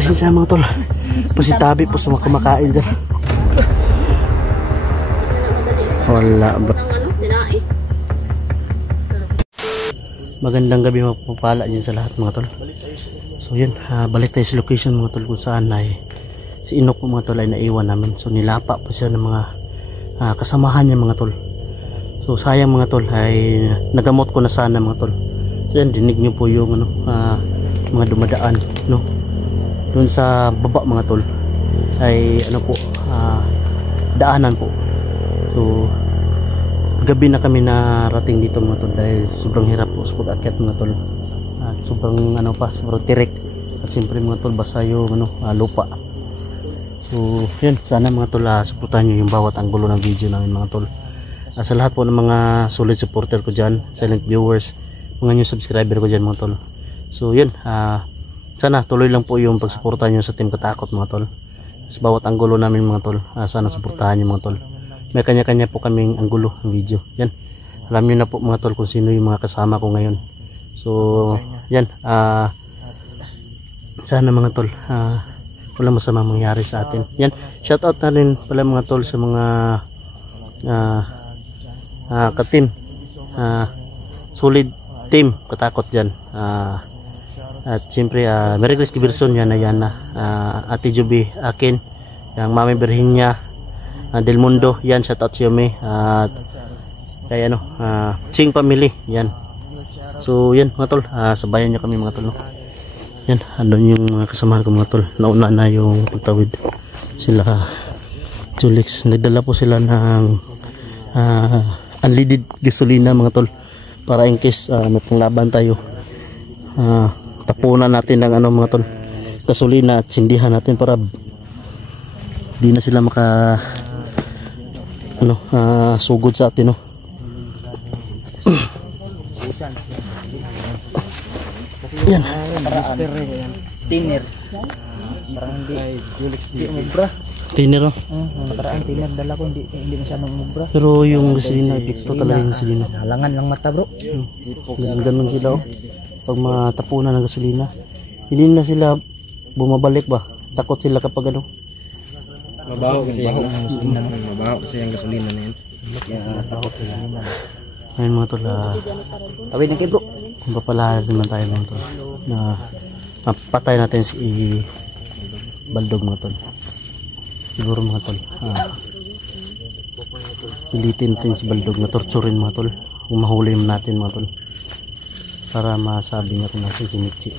Pasensya mga tol. Pasitabi po sa mga kumakain dyan. Wala ba? Magandang gabi mapapala dyan sa lahat mga tol. So yun, balik tayo sa location mga tol kung saan ay si Inok po mga tol ay naiwan namin. So nilapa po siya ng mga kasamahan niya mga tol. So sayang mga tol ay nagamot ko na sana mga tol. So yan, dinig nyo po yung mga dumadaan no? Doon sa baba mga tol ay ano po, daanan po. So gabi na kami narating dito mga tol dahil sobrang hirap po sa pag-akyat mga tol. At sobrang ano pa, sobrang tirik. At siyempre mga tol basa yung lupa. So yun, sana mga tol suportahan nyo yung bawat anggulo ng video namin mga tol. Sa lahat po ng mga solid supporter ko dyan, silent viewers, mga new subscriber ko dyan mga tol. So yun, sana tuloy lang po yung pagsuporta nyo sa Team Katakot mga tol. Sa bawat anggulo namin mga tol, sana suportahan nyo mga tol. May kanya-kanya po kaming anggulo ng video. Yan, alam nyo na po mga tol kung sino yung mga kasama ko ngayon. So yan, sana mga tol walang masama mangyari sa atin. Yan, shoutout na rin pala mga tol sa mga katim, solid Team Katakot dyan. At siyempre Merry Christmas Giberson yan na yan na Ate Juby akin, yung Mami Virginia Del Mundo, yan shoutout sa Yumi at kaya Ching family yan. So yan mga tol, sabayan nyo kami mga tol no? Yan, andun yung mga kasamahan ko mga tol. Nauna na yung pagtawid sila Julix, nagdala po sila ng unleaded gasolina mga tol para in case napanglaban tayo, tapunan natin ng mga tol gasolina at sindihan natin para di na sila maka sugod sa atin no. Yan, tiner parang hindi mubra tiner no. Nakaraan tiner dala ko hindi masyadong mubra, pero yung gasolina epekto talaga yung gasolina, halangan lang mata bro. Ganun sila pag matapunan ng gasolina hindi na sila bumabalik ba, takot sila kapag mabaho kasi yung gasolina, mabaho kasi yung gasolina na yun, kaya takot sila. Ayun mga tol, away na kayo bro, kung papalahan naman tayo mga tol na mapatay natin si Baldog mga tol. Siguro mga tol pilitin natin si Baldog na torturin mga tol kung mahuli natin mga tol para masabi nga kung natin si Michi.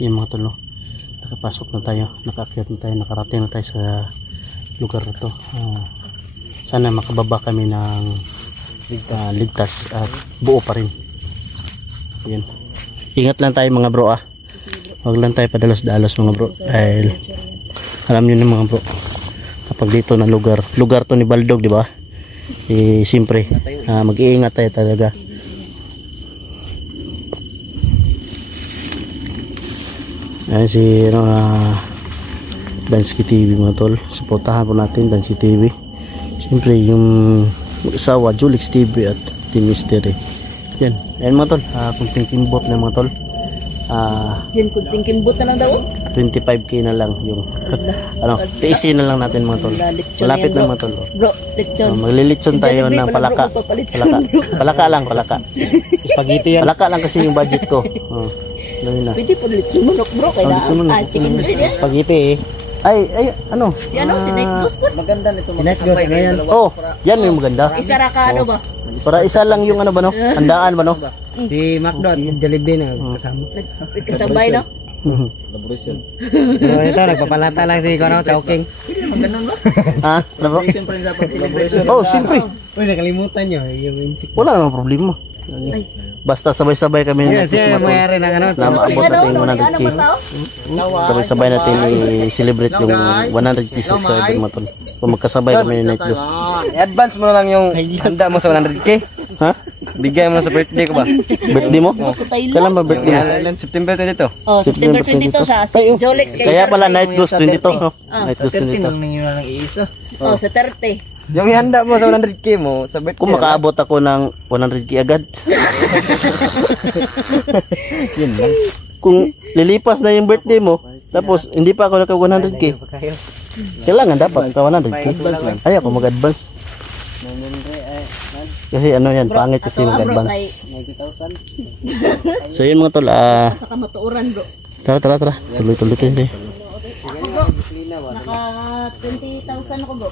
Yan mga tol no? Nakapasok na tayo, nakaakyat na tayo, nakarating na tayo sa lugar na to. Sana makababa kami ng ligtas at buo pa rin. Yan, ingat lang tayo mga bro wag lang tayo padalos-dalos mga bro dahil alam nyo na mga bro kapag dito na lugar to ni Baldog di ba, siyempre mag-iingat tayo talaga. Ayan si Dansky TV mga tol, supportahan po natin Dansky TV. Siyempre yung mag-asawa Julix TV at Team Mystery. Yan, ayan mga tol, kunting kimbot na mga tol. Yan, kunting kimbot na lang daw. 25k na lang yung tiisin na lang natin mga tol. Malapit na mga tol. Bro, lechon. Maglilitson tayo ng palaka. Palaka lang, palaka. Spaghetti yan. Palaka lang kasi yung budget ko. Pwede po lechon manok bro, kaya chicken breast. Spaghetti Ay, si Night Ghost po. Maganda nito magkakambay ngayon. Oh, yan yung maganda. Isa ra ka ba? Para isa lang yung ba no? Handaan ba no? Si Macdo at Jollibee na kasama. Kasabay no? Collaboration. Pero ito, nagpapalata lang si Chowking. Pwede naman ganun no? Celebration pa rin dapat celebration. Oh, siyempre. Uy, nakalimutan nyo. Wala namang problema. Basta sabay-sabay kami yes, mayari ng maabot natin 100k. Sabay-sabay natin i-celebrate yung 100k subscriber mga tol. Kung magkasabay kami ng Night Loss. I-advance mo na lang yung handa mo sa 100k. Ha? Bigay mo na sa birthday ko ba? Birthday mo? Sa Thailand. Kailan ba birthday mo? Kailan September 22. Oh, September 22 siya. Si Jolex Kaya pala night ghost 22. No? Night ghost 22. ninyo na lang iisa. Oh, sa 30. Yung ihanda mo sa 100k mo sa birthday. Kung makaabot ako ng 100k agad. Yun lang. Kung lilipas na yung birthday mo, tapos hindi pa ako naka 100k. Kailangan dapat ka 100k. Ayaw ako mag-advance. Kasi ano yan, pangit kasi mag-advance. 90,000. So yun mga tol, Sa kamatuuran, bro. tara. Tuloy tayo. Ako, bro. Naka 20,000 ako, bro.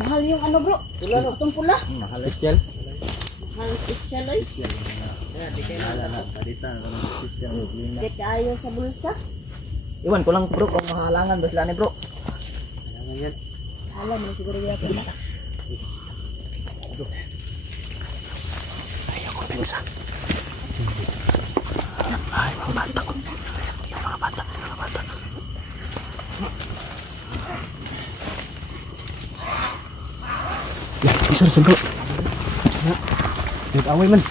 Mahal yung ano, bro. Itong pula. Mahal special. Mahal special, oy. Get ayo sa bulsa. Iwan ko lang bro kung mahalangan ba sila ni bro. Alam mo siguro yata na. Ayaw ko pensa. Ay, mga bata. Mga bata. Ya, bisa bro. Away man.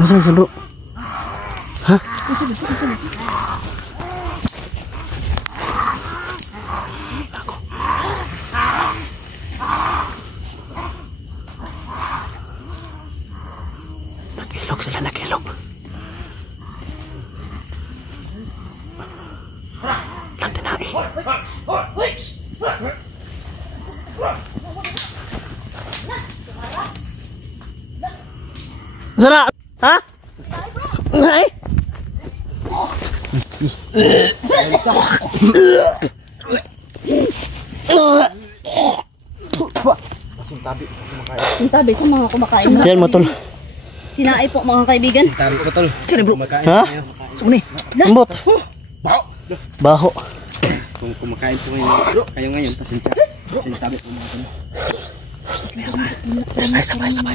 Bisa bro. Hah? Nakilok sila, nakilok. Lantin na eh. Sana? Ha? Ay? Sintabi sa mga kumakain. Yan mo tol. Sinai po mga kaibigan. Tarik ko tol. Sini bro. Ha? Suni. Lambot. Baho. Baho. Kung kumakain po ngayon bro, kayo ngayon pasensya. Sintabi po mga tol. Sabay.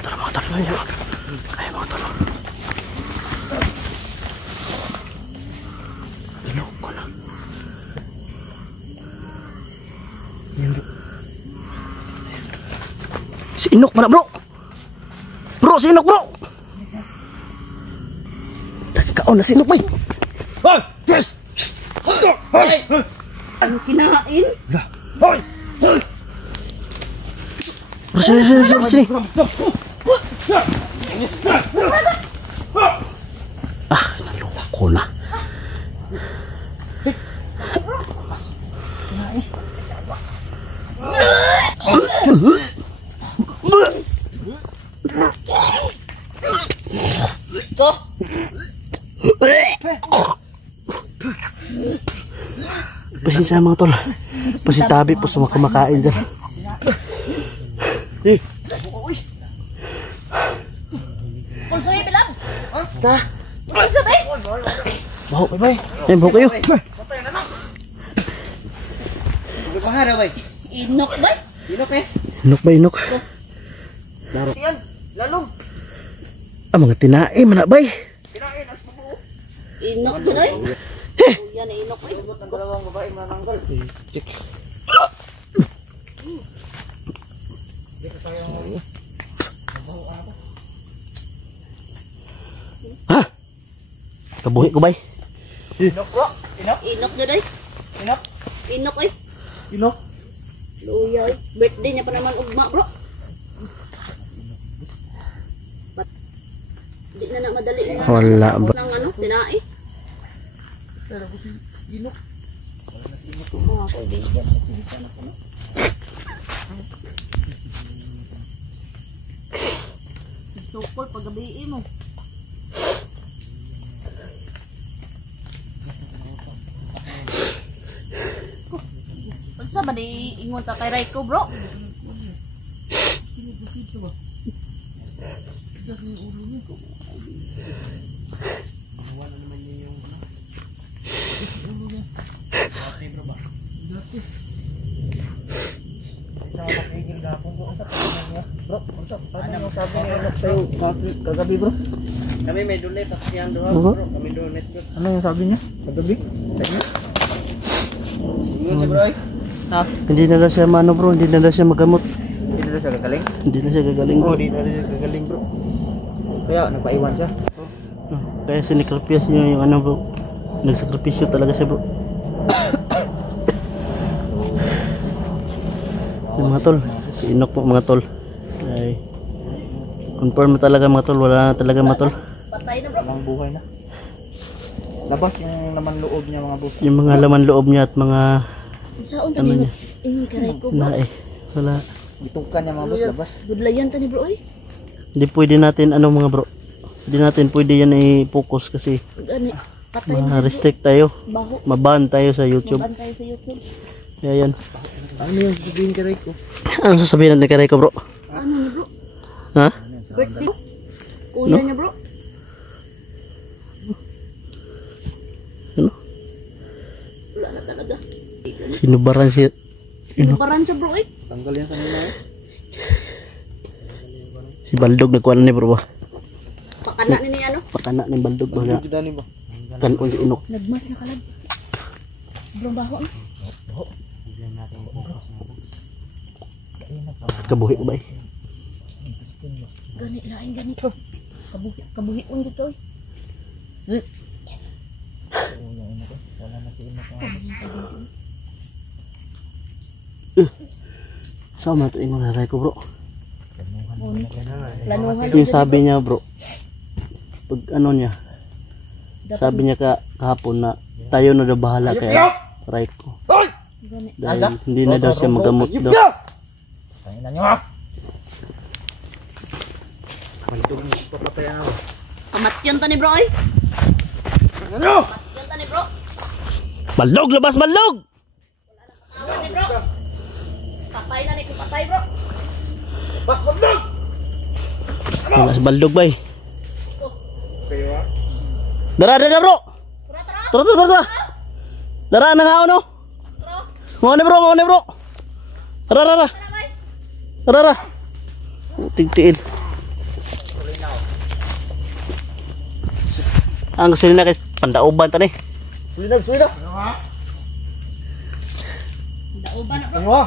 Tara mga tol. Ay mga tol. Ilok ko na. Si Inok mana bro? Bro, si Inok bro. Kau na si Inok bay. Ano kinain? Bro, sini. Ah, naloko na. Ko. Pasensya mga tol. Pasitabi po sa mga kumakain dyan. Pulsoy bilab. Ha? Pulso ba? Baho, bay. Yan, baho kayo. Mahara bay. Inok ba? Inok ba, Inok? Yan, lalong. Ah, mga tinae, mana bay. Inok din ay. Yan ay inok ay. Dalawang babae mananggal. Ha? Kabuhi ko bay. Inok bro. Inok din ay. Inok ay. Inok. Luya ay. Birthday niya pa naman ugma bro. Di na madali na. Wala ba? Nang ano, tinai. Inok. Oh, kaibigan. Sukol paggabi mo. Unsa ba di ingon ta kay Raiko bro? Bro, ano sabi ni Inok sa'yo kagabi bro? Kami may donate at siyang doon bro. Kami donate bro. Ano yung sabi niya kagabi? Yun si bro. Ha? Hindi na daw siya mano bro, hindi na daw siya magamot. Hindi na siya gagaling? Hindi na siya gagaling bro. Hindi na siya gagaling bro. Kaya nagpaiwan siya. Kaya sinikripisyo niya yung ano bro. Nagsakripisyo talaga siya bro. Yung mga tol, si Inok po mga tol. Ay, confirm na talaga mga tol, wala na talaga mga tol. Patay na bro. Walang buhay na. Labas yung laman loob niya mga bro. Yung mga laman loob niya at mga Saan ano niya, Ingon karay ko bro. na wala. Gitukan niya mga boss labas. Budlayan tani bro eh. Hindi pwede natin ano mga bro. Hindi natin pwede yan i-focus kasi Gani. Patay na. ma-restrict tayo. Baho. Maban tayo sa YouTube. Mabantay sa YouTube. Kaya yan. Ano yung sabihin kay Rico? Ano sasabihin natin kay Rico bro? Ano ni bro? Ha? Birthday. Kuya niya bro. Ano? Wala na talaga. Hinubaran siya. Inubaran siya bro eh. Tanggal yan kanina eh. Si Baldog nagkuha na ni bro ba? Pakana ni ano? Pakana ni Baldog ba nga? Dani ba? Kanon si Inok. Nagmas na kalad. Sobrang baho na. Kabuhi ko ba eh? Gani lain gani bro. Kabuhi on dito eh. Saan mo ito ingon na Rico bro? Planuhan Yung sabi niya bro, pag ano niya, sabi niya kahapon na tayo na daw bahala kay Rico. Gani. Dahil hindi na daw siya magamot daw. Tangina niyo ha. Baldog mo papatayan ako. Kamatyon tani bro eh. Ano? Kamatyon tani bro. Baldog! Labas Baldog! Awan ni bro. Patay na ni ko patay bro. Bas baldog. Wala si Baldog ba eh? Kayo ha. Dara bro! Tara. Tara! Dara na nga ano? Mau ni bro! Dara! Dara! Tigtiin. Ang gusto nila kay pandauban tani. Sulidag. Dauban na bro. Ano ha?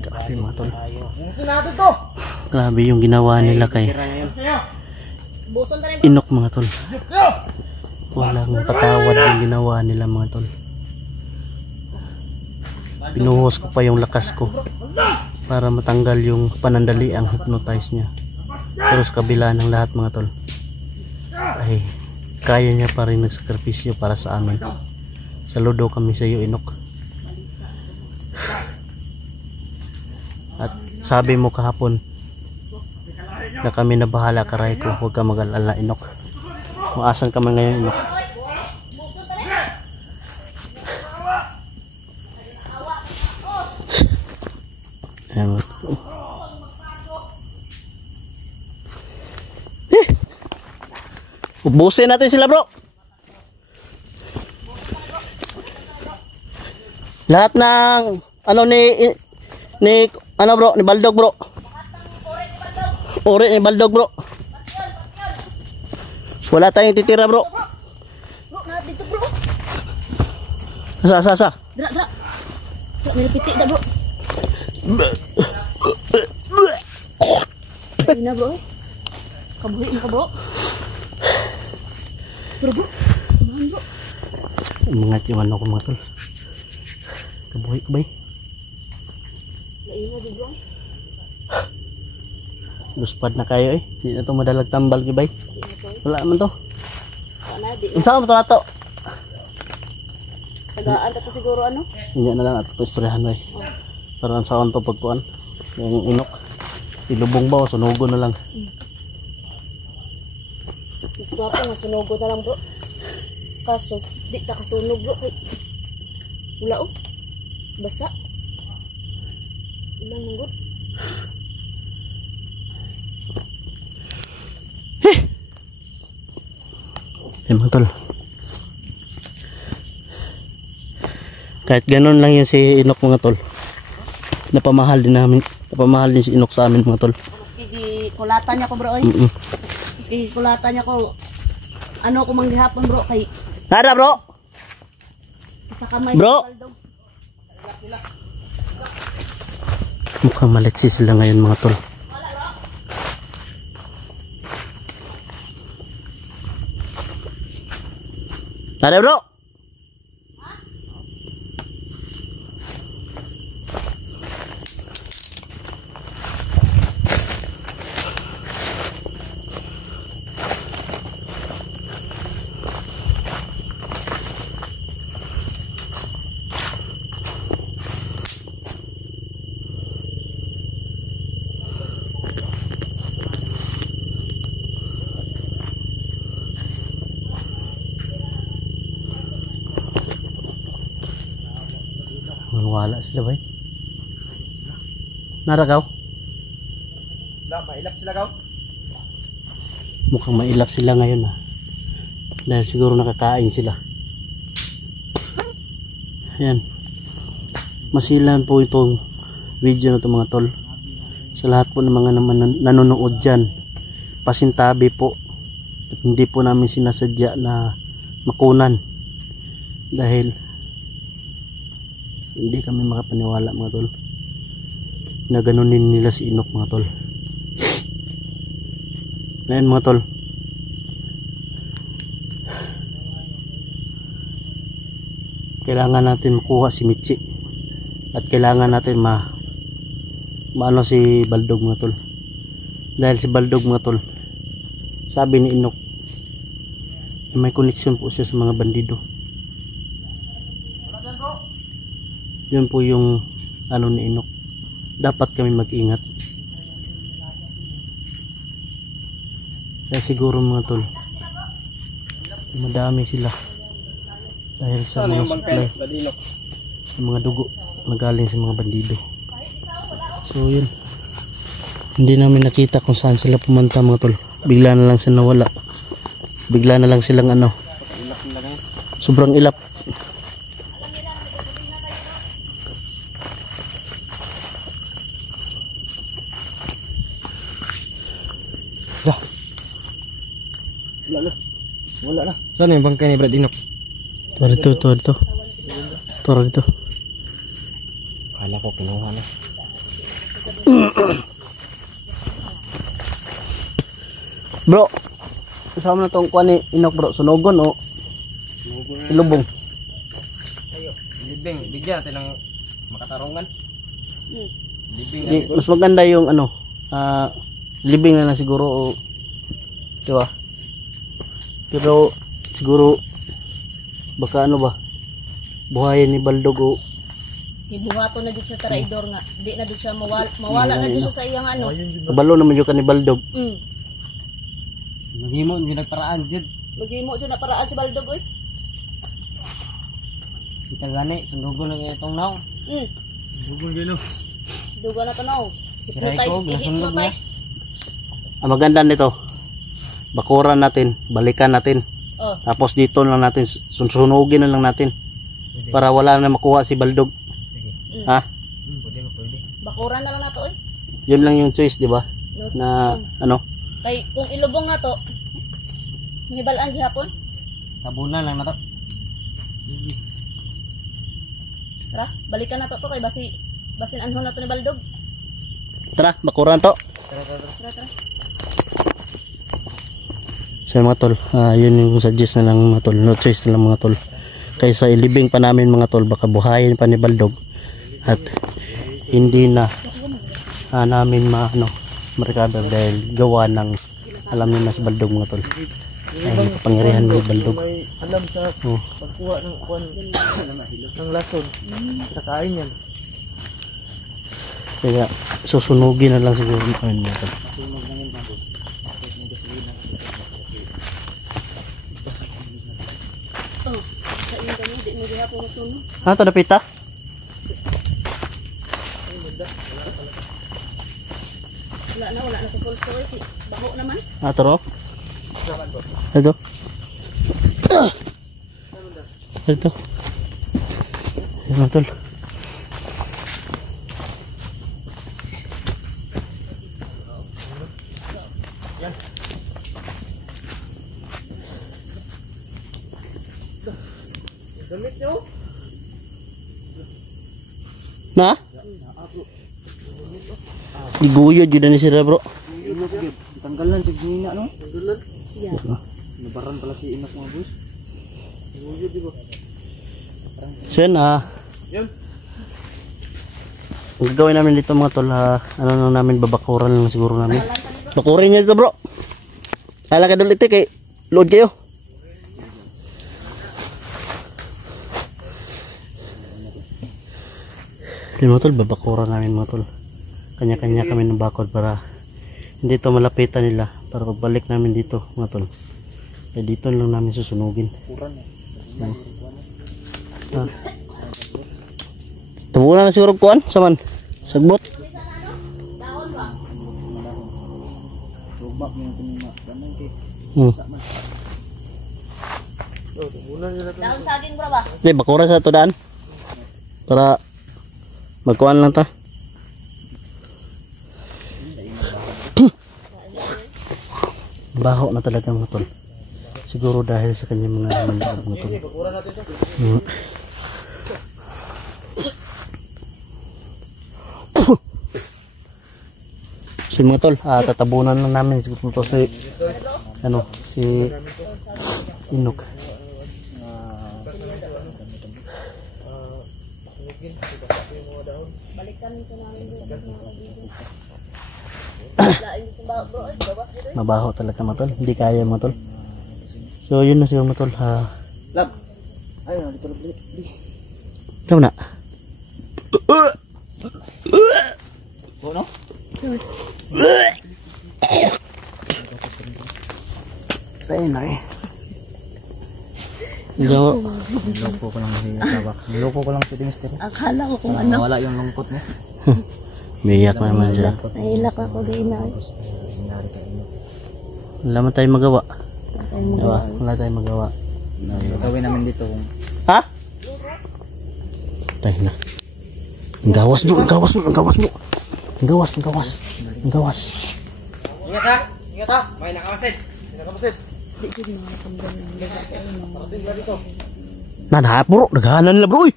Grabe mga tol. Gusto natin to. Grabe yung ginawa nila kay Buson tani bro. Inok mga tol. Walang patawad yung ginawa nila mga tol. Pinuhos ko pa yung lakas ko para matanggal yung panandali ang hypnotize niya. Pero sa kabila ng lahat mga tol, ay kaya niya pa rin nagsakripisyo para sa amin. Saludo kami sa iyo Inok. At sabi mo kahapon na kami na bahala ka Rico, huwag ka mag-alala Inok. Maasan ka man ngayon Inok. Ayan. Ubusin natin sila bro. Lahat ng ano ni ano bro, ni Baldog bro. Ori ni Baldog bro. Wala tayong titira bro. Bro, na dito bro. Asa. Dra. May pitik dah bro. Ina bro. Kabuhi ka bro. Bro. Kumahan bro. Mga tiwan ako mga tol. Kabuhi ko ba eh? Laina di bro. Luspad na kayo eh. Hindi na ito madalag tambal kibay. Wala naman to. Wala di. Unsa mo to nato? Tagaan ta siguro ano? Hindi na lang at istoryahan ba eh. Para ang saon to pagkuan. Yung Inok. Ilubong ba o sunugo na lang. Mas guwapo nga sunugo na lang bro. Kaso, di ta kasunog bro. Kay wala oh. Basa. Ulan manggot. Mga tol. Kahit ganun lang yun si Inok mga tol. napamahal din si Inok sa amin mga tol. Maski kulatan niya ko bro oy. Maski kulatan niya ko. Ano ko manggihapon bro kay Nara bro. isa kamay Bro. Baldog. Mukhang maliksi sila ngayon mga tol. Nara bro. Wala sila ba? Naragaw? Mailap sila gaw. Mukhang mailap sila ngayon dahil siguro nakakain sila. Ayan. Masilan po itong video na ito mga tol. Sa lahat po ng mga nanonood dyan, pasintabi po. At hindi po namin sinasadya na makunan. Dahil hindi kami makapaniwala mga tol na ganunin nila si Inok mga tol. Ngayon mga tol, kailangan natin makuha si Michi at kailangan natin maano si Baldog mga tol. Dahil si Baldog mga tol, sabi ni Inok may connection po siya sa mga bandido. Yun po yung ano ni Inok. Dapat kami mag-ingat. Kaya siguro mga tol, madami sila dahil sa mga supply, sa mga dugo na galing sa mga bandido. So yun, hindi namin nakita kung saan sila pumunta mga tol. Bigla na lang sila nawala. Bigla na lang silang ano, sobrang ilap. Wala na. Saan yung bangkay ni Brad Inok? Ito. Kala ko kinuha na. Bro, kasama na itong kuha ni Inok bro. Sunogon o ilubong. Ayo, libing. Bigyan natin ng makatarungan. Libing Di, mas maganda yung ano, libing na lang siguro o, diba? Pero siguro baka ano ba, buhayin ni Baldog o Ibuhato na dito siya traidor nga. Di na dito siya mawala na dito sa iyang ano. kabalo naman yung ni Baldog. Maghimo, hindi nagparaan dyan. Maghimo dyan na paraan si Baldog oy. Kita gani, sundugo lang itong naw. Sundugo gano. Dugo na tanaw. Hypnotize. Ang maganda nito, bakuran natin, balikan natin. Tapos dito lang natin, sunugin na lang natin. Para wala na makuha si Baldog. Ha? Pwede. Bakuran na lang nato oy. Yun lang yung choice, di ba? Na ano? Kay kung ilubong nga to, mahibalaan gihapon. Tabunan lang nato. Tara, balikan na to kay basin anhon na to ni Baldog. Tara, bakuran to. Tara. So mga tol, yun yung suggest na lang mga tol. No choice na lang mga tol. Kaysa ilibing pa namin mga tol, baka buhayin pa ni Baldog. At hindi na namin ma-recover dahil gawa ng alam niyo na si Baldog mga tol. Ay kapangyarihan ni Baldog. May alam sa pagkuha ng ng lason. Nakain yan. Kaya susunugin na lang siguro namin mga tol. Sa inyo ganyan, di mo gihapon masunog. Ito na pita? Wala na sa pulso oy. Baho naman. Ito ro? Ito. Ito. Mga tol. Damit nyo? Na? Iguyod yun na sila bro. Tanggalan si Ginina no? Tanggalan? Yeah. Nabaran pala si Inok mga boys. Iguyod di ba? So yan Yan. ang gagawin namin dito mga tol, ano lang namin, babakuran lang siguro namin. Bakurin nyo dito bro. Hala ka doon ito kay load kayo. Yung mga tol, babakuran namin mga tol. Kanya-kanya kami ng bakod para hindi ito malapitan nila. Para pagbalik namin dito mga tol, eh, dito lang namin susunugin. Tabunan na siguro kuan saman sagbot. Daon saging bro ba? Di bakura sa tudaan para magkuan lang ta. Baho na talaga mga tol. Siguro dahil sa kanyang mga mandag mga tol. So mga tol, tatabunan lang namin siguro si ano, si Inok. Balikan ko namin Mabaho talaga mga tol, hindi kaya mga tol. So yun na siguro mga tol. Lab. Ayun, dito na. Tama na. No? Tayo na eh. So, Niloko ko lang si Tabak. Niloko ko lang si Mister. Akala ko kung ano. Wala yung lungkot mo. biyak naman siya. Nahilak ako gina. Wala man tayong magawa. Wala tayong magawa. Gawin namin dito kung Ha? Tayo na. Ang gawas bro, ang gawas bro, ang gawas bro. Ang gawas, ang gawas. Ang gawas. Ingat ha! Ingat ha! May nakawasid! Nakawasid! Nanahap bro, naghahanan nila bro.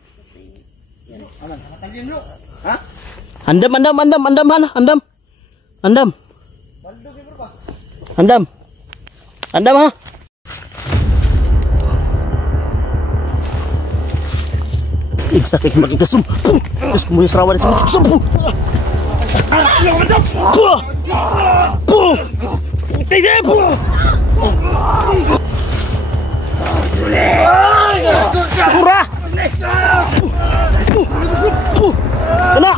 Ha? Andam. Andam ha. Exactly makikasum. Terus kemudian serawan di sini. Murah. Kena.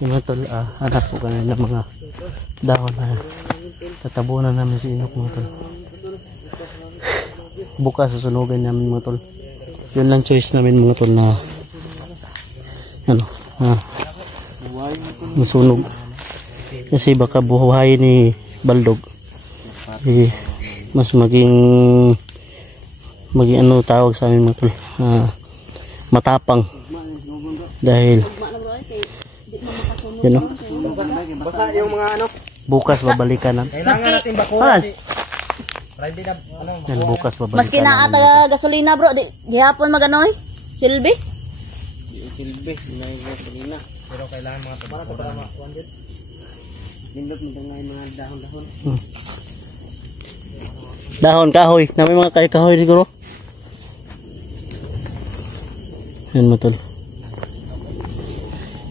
Yung mga tol, hanap po kanina mga dahon na tatabunan namin si Inok mga tol. Bukas susunugan namin mga tol. Yun lang choice namin mga tol na ano, masunog. Kasi baka buhayin ni Baldog mas maging ano tawag sa amin mga tol, matapang dahil yun o, basta yung mga ano bukas babalikan na. Kailangan natin bakuran. Yan, bukas babalikan Maski na ata gasolina bro, di hapon maganoy. Silbi. Silbi, may gasolina. Pero kailangan mga bakuran. Nindot mo ngayon mga dahon-dahon. Dahon kahoy, namin mga kahoy siguro. Yan mga tol.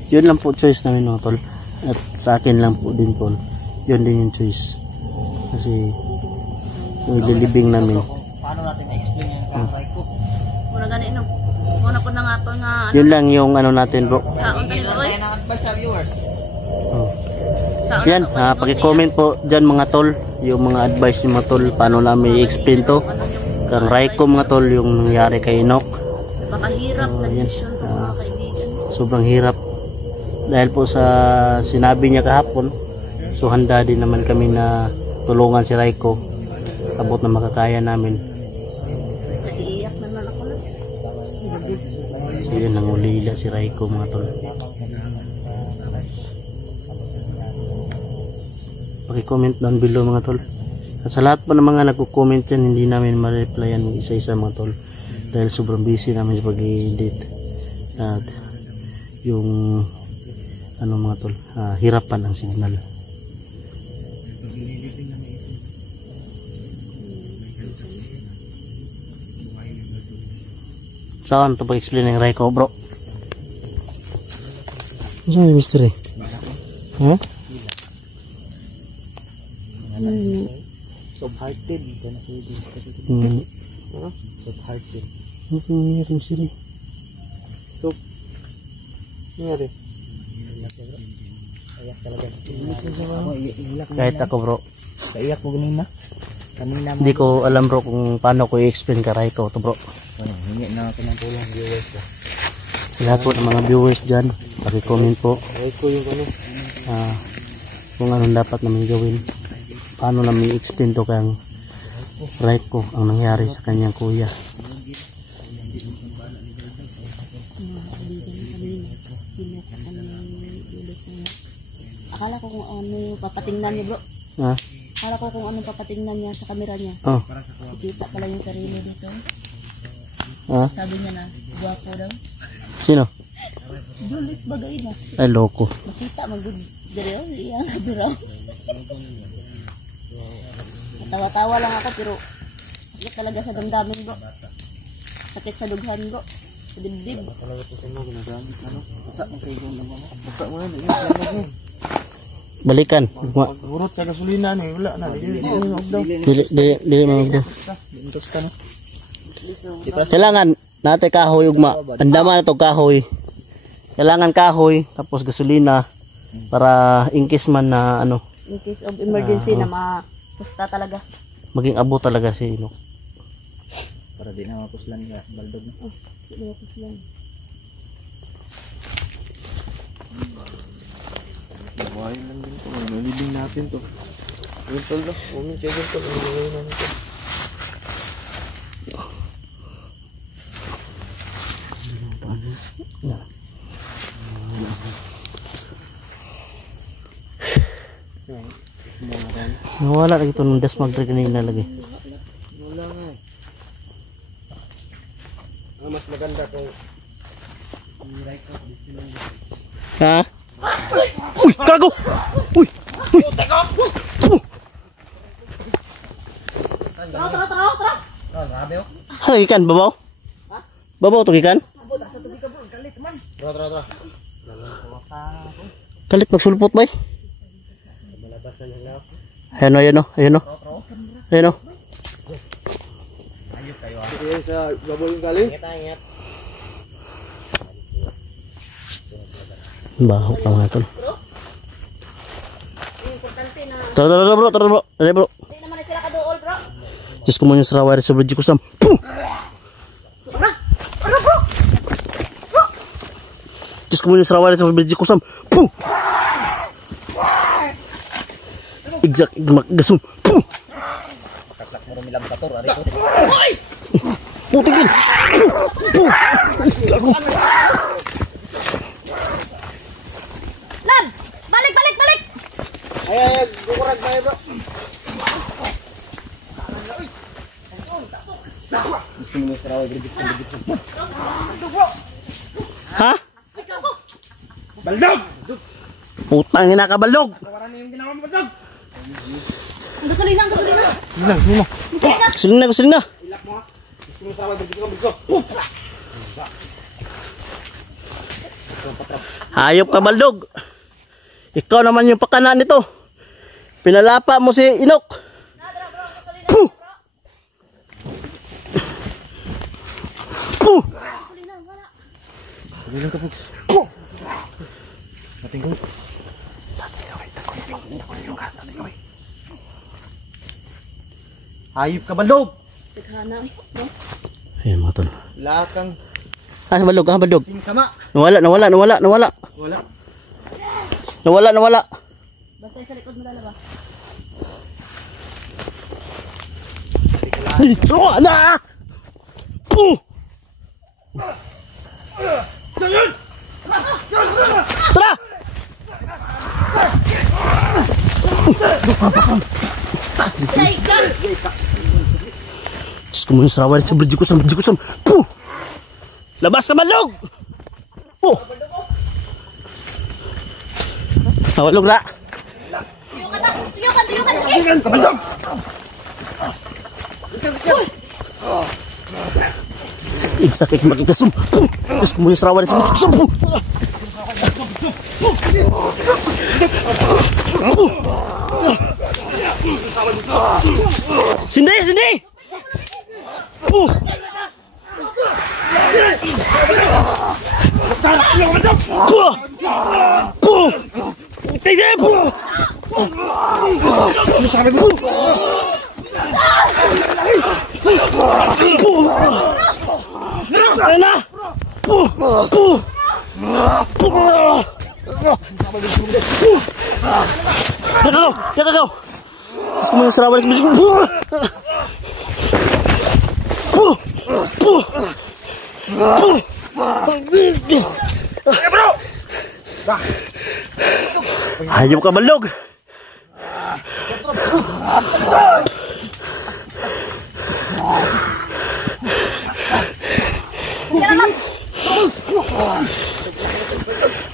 Yun lang po choice namin mga tol. At sa akin lang po din tol. Yun din yung choice. Kasi yung ililibing namin. Paano natin explain yung karay ko? Muna gani no. Muna po na nga to nga ano. Yun lang yung ano natin bro. Saon tayo oy. Na-advise sa viewers. Yan, paki-comment po dyan mga tol. Yung mga advice ng mga tol. Paano namin i-explain to. Kang Raiko mga tol. Yung nangyari kay Inok. Baka hirap na decision po mga kaibigan. Sobrang hirap. Dahil po sa sinabi niya kahapon. So handa din naman kami na tulungan si Raiko. Abot na makakaya namin. Naiiyak naman ako na. So yun, nangulila si Raiko mga tol. Paki-comment down below mga tol. At sa lahat pa ng mga nagko-comment dyan, hindi namin ma-replyan isa-isa mga tol. Dahil sobrang busy namin sa pag-edit. At yung ano mga tol, hirapan ang signal. Saan ito pag-explain ng Raiko bro? Ano yung mystery? Ha? Soft-hearted. Soft-hearted. Ano yung nangyari mystery? Nangyari? Kahit ako bro, Kaiyak mo ganina? Kanina mo. hindi ko alam bro kung paano ko i-explain ka Raiko to bro. Hingi na ako ng tulong viewers ko. Sa lahat po ng mga viewers dyan, paki-comment po Raiko yung ano. kung anong dapat namin gawin, paano namin i-explain to kang Raiko ang nangyari sa kanyang kuya. Akala ko kung ano yung papatingnan niya bro. Ha? Akala ko kung anong papatingnan niya sa camera niya. Oh. Ikita pala yung sarili dito. Ha? Sabi niya na, guwapo daw. Sino? Julius bagay na. Ay loko. Makita magud diri oh, iyang biraw. Tawa-tawa lang ako pero sakit talaga sa damdamin bro. Sakit sa dughan bro. Sa dibdib. Balikan. Urot sa gasolina ni wala na. Dili magdaw. Kailangan natin kahoy ugma. Andaman na to kahoy. Kailangan kahoy tapos gasolina para in case man na ano, In case of emergency na matusta talaga. maging abo talaga si Inok. Para di na mapuslan ka baldog na. Locos lang. Buhayin lang din ito. Nalibing natin to. Yung tol na. Umin siya dito. Nalibing natin ito. Nawala lagi ito nung dasmag kanina lagi. Wala nga eh. Ang mas maganda kung Ha? Uy, kago! Uy! Uy! Ano ikan? Babaw? Babaw ito ikan? Tara. Kalit magsulpot ba? Ayan o, ayan o, ayan o. Ayan o. Ayan sa babaw yung galing. Baho ka mga tol. Importante na Tara bro, tara bro. Tara bro. hindi naman sila kaduol bro. Diyos ko mo yung sarawari sa bridge ko sam. Puh! Diyos ko mo yung sarawari sa bridge ko sam. Puh! Igzak, igmak, gasum. Puh! Kaklak mo rumilang kator. Ari ko. Putigil! Puh! Lago! Lab! Balik! Ay, gukurag ba bro? Gusto mo yung saraway bridge. Ha? Baldog! Putang ina ka balog! Kawaran yung ginawa mo baldog! Ang gasolina! Gasolina! Ilak mo ha. Gusto mo yung saraway bridge ko. Hayop ka baldog! Ikaw naman yung pakana nito. Pinalapa mo si Inok. Puh! Puh! Pagbilang ka folks. Nating ko. Hayop ka baldog! Taghana eh. No? Ayan mga tol. Lakang Baldog, baldog. singsama. Nawala. Wala. Nawala. Basta sa likod mo dalawa. Suka na! Puh! Ikan. Diyos ko mo yung saraway sa Bridjikusan. Puh! Labas ka Baldog! Puh! Nawalog na. Tuyukan. Kabaldog! Igsakit makikasum. Puh! Diyos ko mo yung saraway sa Bridjikusan. Puh! Sindi! Puh! Puh! Tigil! Puh! Ano? Puh! Kau! Gusto mo yung saraway sa Bridjikusan. Puh! Hayop ka Baldog.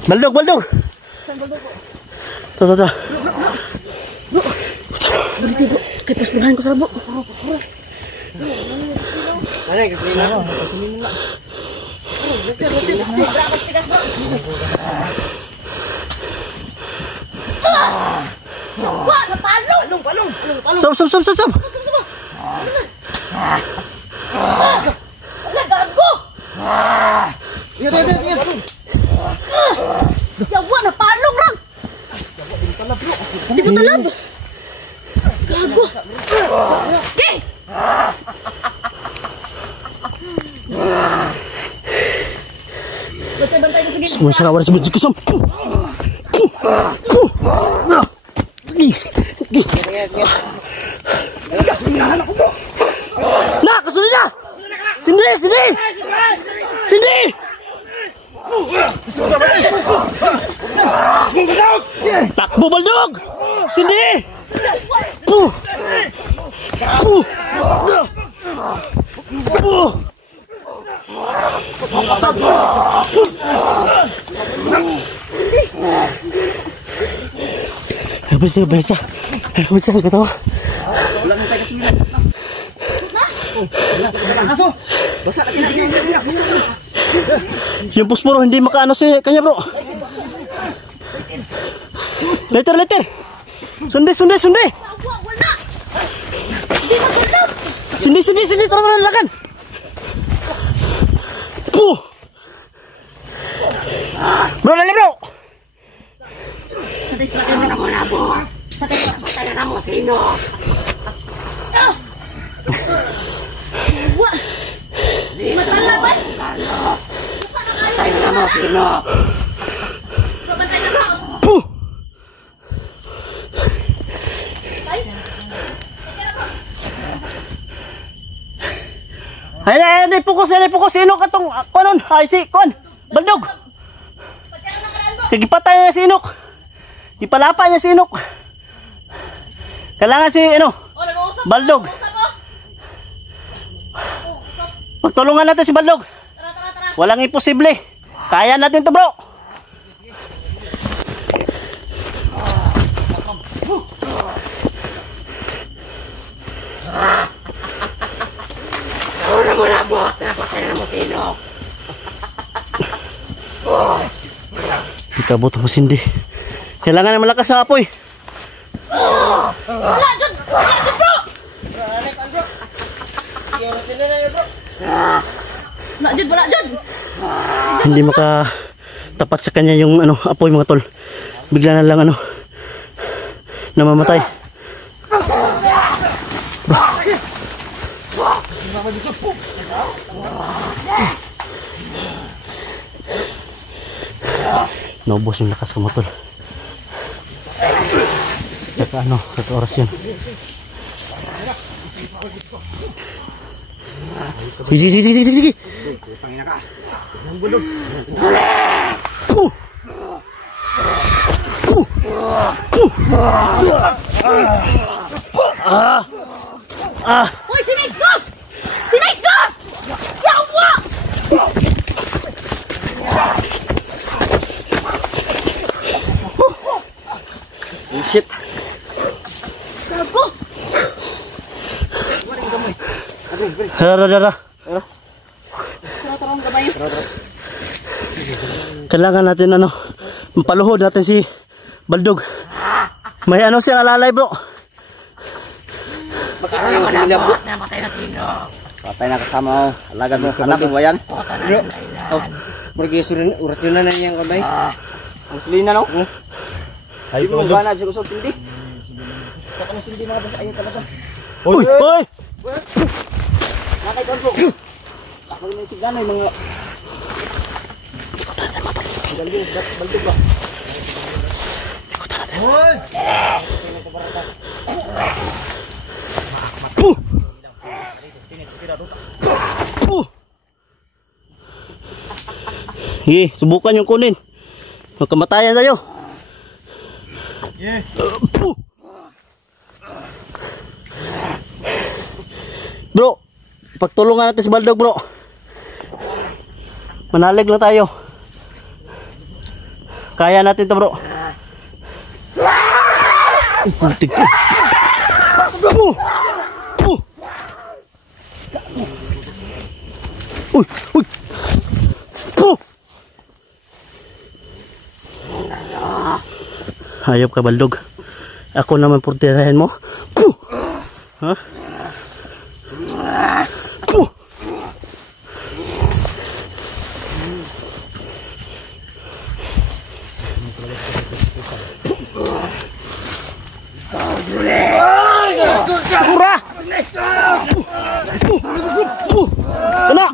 Baldog. Tuh. Berhenti bro, kayak pas berahan ko sa bro. Ano yung kasilina? Wah, napalong. Palong. Sob. Wala, gago. Ingat. Yawa, napalong rang. Di mo talab. Gago. Okay. Bantay ka sige. Semua saraway sa Bridjikusan. Puh! Nak, kasunod na! Sindi! Takbo Baldog! Sindi! Puh! Baca. Katawa. Wala nang tayo kasilina. Kaso! Basa na kinakaya. Yung pusporo hindi makaano si kanya bro. Later. Sundi. Wala. Hindi matulog. Sindi. Tara lakan. Puh. Bro, lali bro. Patay na mo sino. Wah. Matala ba? Patay na mo sino. Patay na mo. Puh. Ay, fokus. Sino katong konon? Ay, si Kon. Baldog. Kagipatay niya si Inok. Ipalapa niya si Inok. Kailangan si Baldog. Magtulungan natin si Baldog. Walang imposible. Kaya natin to bro. Ikabot mo Sindi. Kailangan na malakas sa apoy. Lanjut bro. Lanjut. Hindi makatapat sa kanya yung apoy mga tol. Bigla na lang namamatay. Naubos yung lakas ko mga tol. Kaka oras yan. Sige. Uy, Snake Ghost! Snake Ghost! Yawa! Shit. Gago! Tara. Tara, gamay. Kailangan natin mapaluhod natin si Baldog. May siyang alalay bro. Patay na sino? Patay na kasama ko. Alagad mo. Anak mo ba yan? Bro. Oh. Porque urasyon na niya yung kabay. Ang sulina no? Ay, mo ba na siya usap hindi? Baka mo hindi mga basta ayaw talaga. Uy! Nakay ko. Ako yung sigana yung mga Baldog ba? Hoy! Subukan yung kunin. Magkamatayan tayo. Bro, pagtulungan natin si Baldog bro. Manalig lang tayo. Kaya natin to bro. Putik. Uy. Hayop ka Baldog. Ako naman portirahin mo. Ha? Murah! Kena!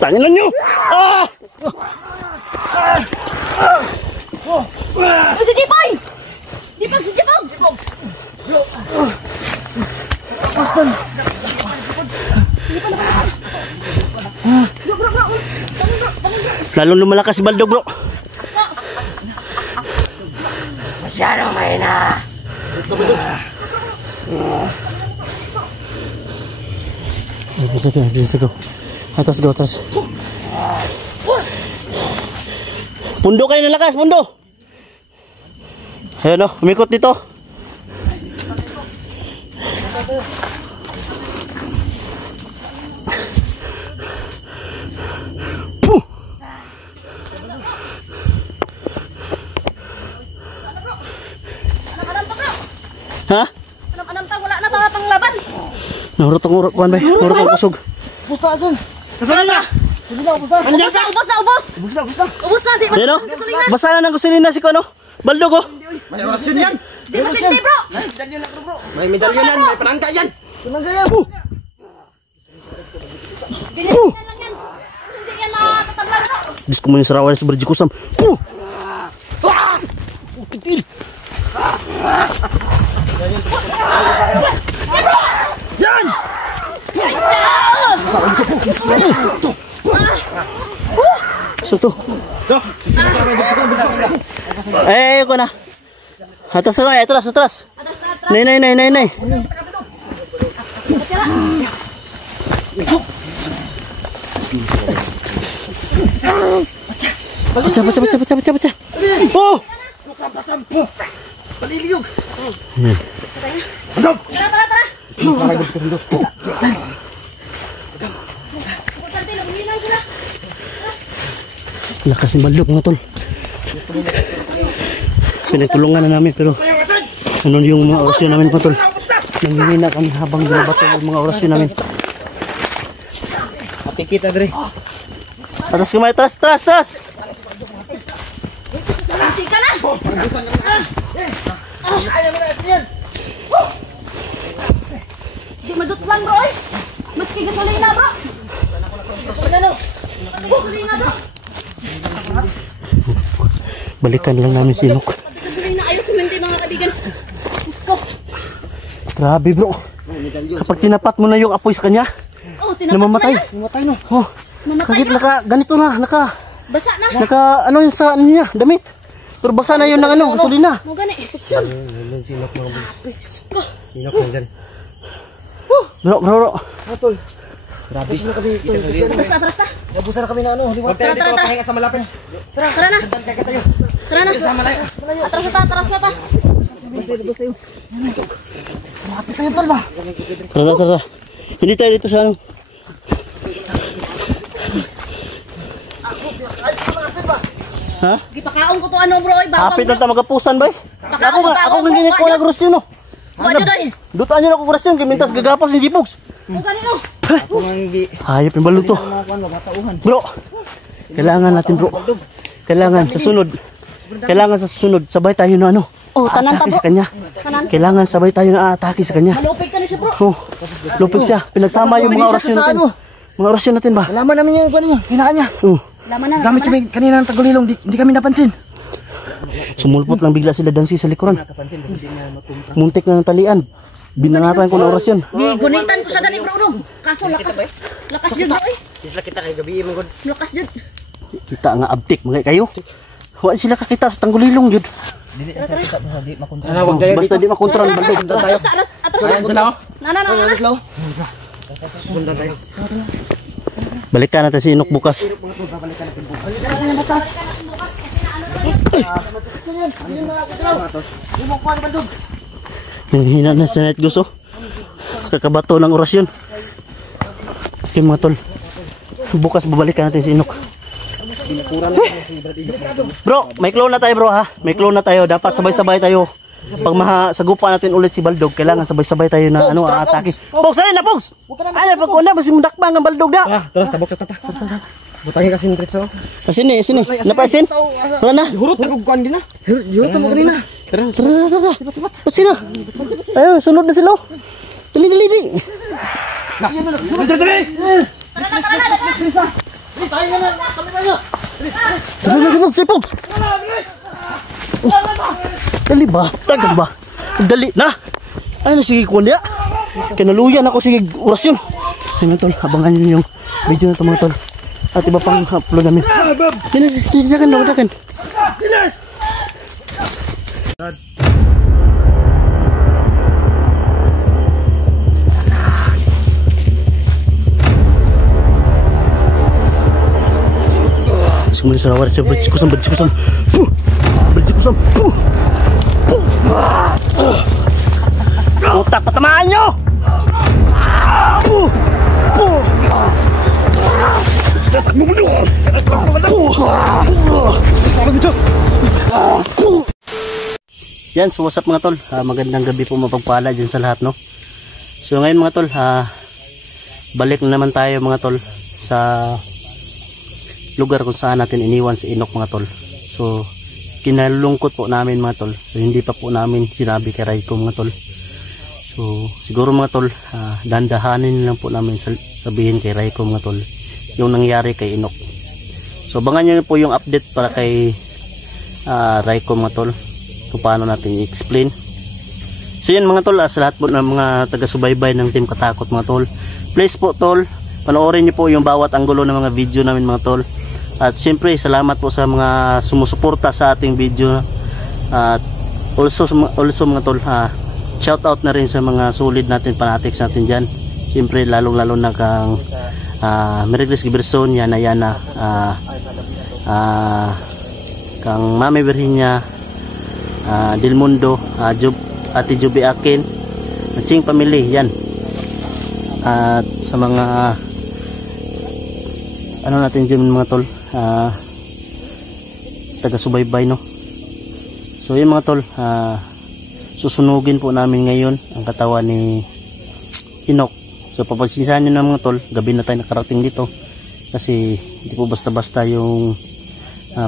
Tanginan nyo! Si Jipoy! Jipog, si Jipog! Lalong lumalakas si Baldog bro. masyadong mahina. Bisa go. Atas go, atas. Pundo kayo na lakas, pundo. Ayan o, umikot dito. Ha? Anam-anam ta, wala na ta panglaban. Nahurot kuan bay, nahurot ang kusog. Ubus na asan? Kasali na. Sige na, ubus na. Ubus na, ubus na, ubus. Ubus na, di ba? Ayan o, basa na ng gusilina si Kono. Baldog o. May orasyon yan. Di ba sinte, bro? May medalyon yan, may panangka yan. Panangka yan. Ganyan lang yan. Hindi yan natataglan, bro. Diyos ko mo yung sarawan sa Berji Kusam. Yan! So to. Eh, ko na. Atas na, atras, atras. Nay. Baca. Oh! Paliliyog. Tara. Lakas ng Baldog mga tol. Pinagtulungan na namin pero ano yung mga orasyon namin mga tol. Nanghihina kami habang binabato yung mga orasyon namin. Ati kita dre. Atas kamay, taas, taas, taas! Nanti ka na! Di madutlan bro eh! Maski gasolina bro! Gasolina bro! Balikan lang namin si Inok. Gasolina ayaw suminti mga kaibigan. Gusto. Grabe bro. Kapag tinapat mo na yung apoy sa kanya, Oh, tinapat namamatay. na yan. Mamatay no. Oh, Mamatay kahit na. naka, ganito na, naka ano yun sa ano niya, damit. Pero basa na yun ng ano, gasolina. Mo gani. Gusto. Inok nandiyan. Bro, bro, bro. Tol. Grabe. Atras na, atras na. Nabusa na kami na ano. Huwag tayo dito pahinga sa malapit. Tara na. Bantay ka tayo. Tara na. Sa malayo. Atras na ta, atras na ta. Malapit tayo tol ba? Tara, tara. Hindi tayo dito sa ano. Ha? Gipakaon ko to ano bro eh. Bawang Hapit bro. lang tayo magapusan ba? Ako nga, ako nga ganyan ko nagrosyon no. Wala doy. Dutaan nyo na ko grosyon, kay mintas gagapas yung jipogs. Mo gani no. Pumanggi. Hayop yung balo to. Mga kuwan ba matauhan. Bro, kailangan natin bro. Kailangan sa sunod. Kailangan sa sunod, sabay tayo na ano. Oh, tanan ta Atake bro. sa kanya. Tanan. Kailangan sabay tayo na atake sa kanya. Malupig ka na siya bro. Oh, lupig siya. Pinagsama yung mga orasyon natin. Mga orasyon natin ba? Alaman namin yung kuwan niya. Hinaan niya. Laman na. Gamit kami kanina ng tagulilong. Hindi kami napansin. Sumulpot lang bigla sila dansi sa likuran. Muntik na ng talian. Binangatan ko na orasyon. Gigunitan ko sa gani bro no. Kaso lakas. Lakas jud bro eh. Isla kita kay gabi mo gud. Lakas jud. Kita nga abtik mga kayo. Huwag sila kakita sa tanggulilong yun. Basta di makontra ng baldog. Atras na, atras na. Na. Slow. Bunda tayo. Balikan natin si Inok bukas. Hina na sa net gusto. Kakabato ng orasyon. Okay mga tol. Bukas babalikan natin si Inok. Bro, may clone na tayo bro ha. May clone na tayo. Dapat sabay-sabay tayo. Pag sagupa natin ulit si Baldog, kailangan sabay-sabay tayo na ano atake. Pogs, alin na Pogs? Ay, pagkuna ba si mundakbang ang Baldog da? Tara, tabok ta. Butahin kasi ng tretso. Sini. Napasin? Wala na. Hurot tagog kuan din na. Hurot mo kanina. Tara. Pasin na. Ayun, sunod na sila. Dali. Dali. Dali, Pogs. Dali ba? Tagal ba? Dali na. Ay, sige kuwan niya. Kinaluyan ako sige orasyon. Ay mga tol, abangan nyo yung video na ito mga tol. At iba pang upload namin. Dagan. Semuanya sarawar siya bersikusan. Utak patamaan nyo! Yan, so what's up mga tol? Magandang gabi po mapagpala dyan sa lahat no. So ngayon mga tol, balik na naman tayo mga tol sa lugar kung saan natin iniwan si Inok mga tol. So kinalulungkot po namin mga tol. So hindi pa po namin sinabi kay Raiko mga tol. So siguro mga tol, dandahanin lang po namin sabihin kay Raiko mga tol yung nangyari kay Inok. So abangan nyo po yung update para kay Raiko mga tol kung paano natin i-explain. So yun mga tol, sa lahat po ng mga taga-subaybay ng Team Katakot mga tol, please po tol, panoorin nyo po yung bawat anggulo ng mga video namin mga tol. At syempre salamat po sa mga sumusuporta sa ating video. At also mga tol, shout out na rin sa mga solid natin fanatics natin dyan. Syempre lalong lalo na kang Meriglis Giberson, Yana kang Mami Virginia, Del Mundo, Ate Juby Akin, Ching Family yan. At sa mga ano natin dyan mga tol, taga-subaybay no. So yun mga tol, susunugin po namin ngayon ang katawan ni Inok. So papagsinsahan nyo na mga tol, gabi na tayo nakarating dito kasi hindi po basta-basta yung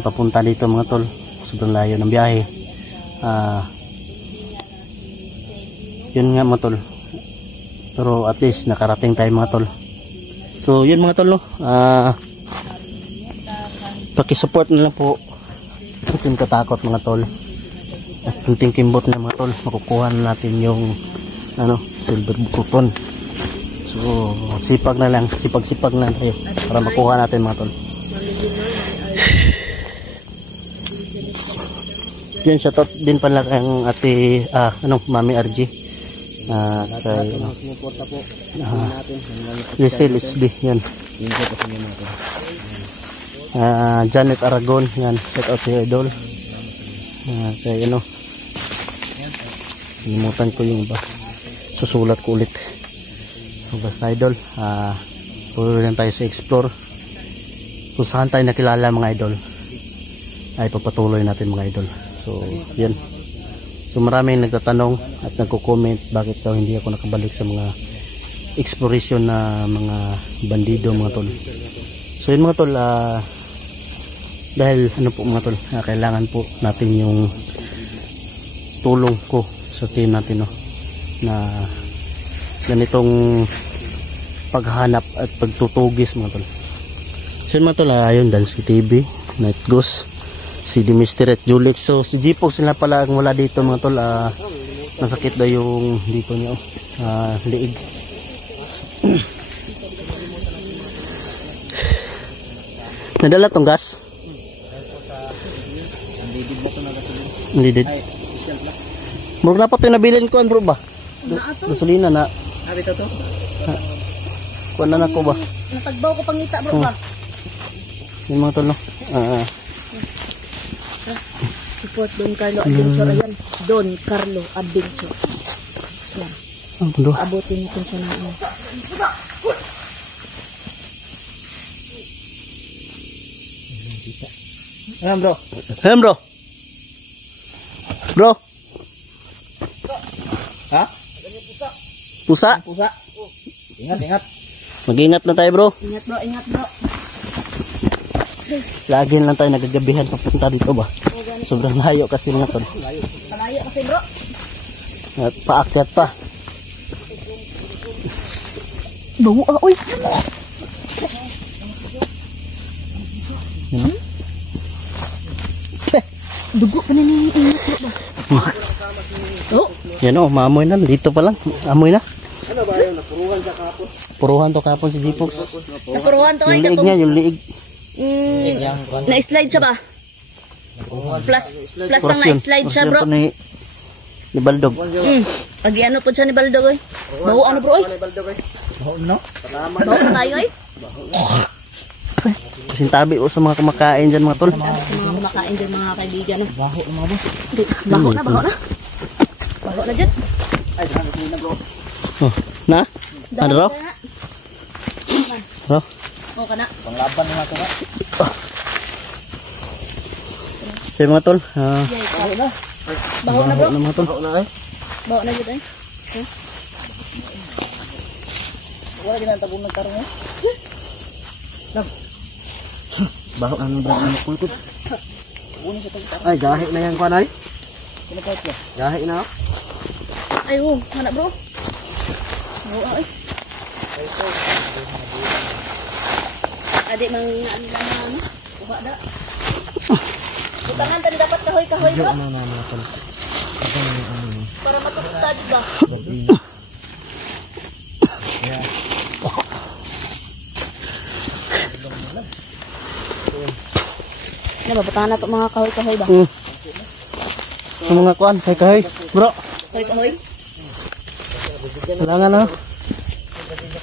papunta dito mga tol, sobrang layo ng biyahe. Yun nga mga tol, pero at least nakarating tayo mga tol. So yun mga tol, no? Pakisupport na lang po, huwag katakot mga tol. At kunting kimbot na mga tol, makukuha na natin yung silver coupon. So sipag na lang, sipag na tayo para makuha natin mga tol. Yun, shoutout din pala ang ate Mami RG kay Lisel SB yan. Janet Aragon yan, shoutout si Idol. Kay limutan ko yung iba, susulat ko ulit. So basta Idol, puro lang tayo sa explore kung saan tayo nakilala mga idol, ay papatuloy natin mga idol. So yan, so maraming nagtatanong at nagko-comment bakit daw hindi ako nakabalik sa mga exploration na mga bandido mga tol. So yun mga tol, dahil po mga tol, kailangan po natin yung tulong ko sa team natin, no, na ganitong paghanap at pagtutugis mga tol. So yun mga tol, ayun, Dansky TV, Night Ghost, si Mr. at Julix. So si Jipo sila pala ang wala dito mga tol, nasakit daw yung dito niya, liig. Nadala tong gas? Lidid. Murag na pa ito nabilin ko, bro ba? Gasolina na. Habito to? Kuha na ko ba? Natagbaw ko pangita bro ba? Yung mga tol, no? Support Don Carlo Adventure. Ayan, Don Carlo Adventure. Yan. Abutin natin siya ng Ayan bro. Ayan bro. Bro. Ha? Pusa? Pusa. Ingat. Mag-ingat na tayo bro. Ingat bro. Lagi lang tayo nagagabihan papunta dito ba? Sobrang layo kasi mga tol. Malayo kasi bro. At paakyat pa. Bago oy. Dugo pa na ni ingat bro ba? Oh. Yan o, maamoy na. Dito pa lang. Amoy na. Ano ba yun? Napuruhan sa kapon? Puruhan to kapon si Jipox. Napuruhan to ay. Yung liig niya, yung liig. Na-slide siya ba? Plus ang na-slide siya bro. Ni Baldog. Pag ano po siya ni Baldog oy. Baho ano bro oy? Baho no? Baho na tayo oy. Kasing tabi o sa mga kumakain dyan mga tol. Sa mga kumakain dyan mga kaibigan. Baho na ba? Baho na. Baho na dyan. Ay, dami na bro. Oh, na? Ano raw? Raw? O ka na. Panglaban na ito na. So mga tol. Baho na. Baho na bro. Baho na mga tol. Baho na eh. Baho na dyan eh. Wala ginantabong nagkarong eh. Baho na nung brang ko ito. Ay, gahi na yan kwa na eh. Gahi na. Ay mana bro. Baho ay. Adik mang ano. Kuha da. Butangan tadi dapat kahoy-kahoy bro. Para matusta juga. Ano ba, butangan na ito mga kahoy-kahoy ba? Ang mga kuan, kahoy. Bro, Kahoy-kahoy? kailangan na.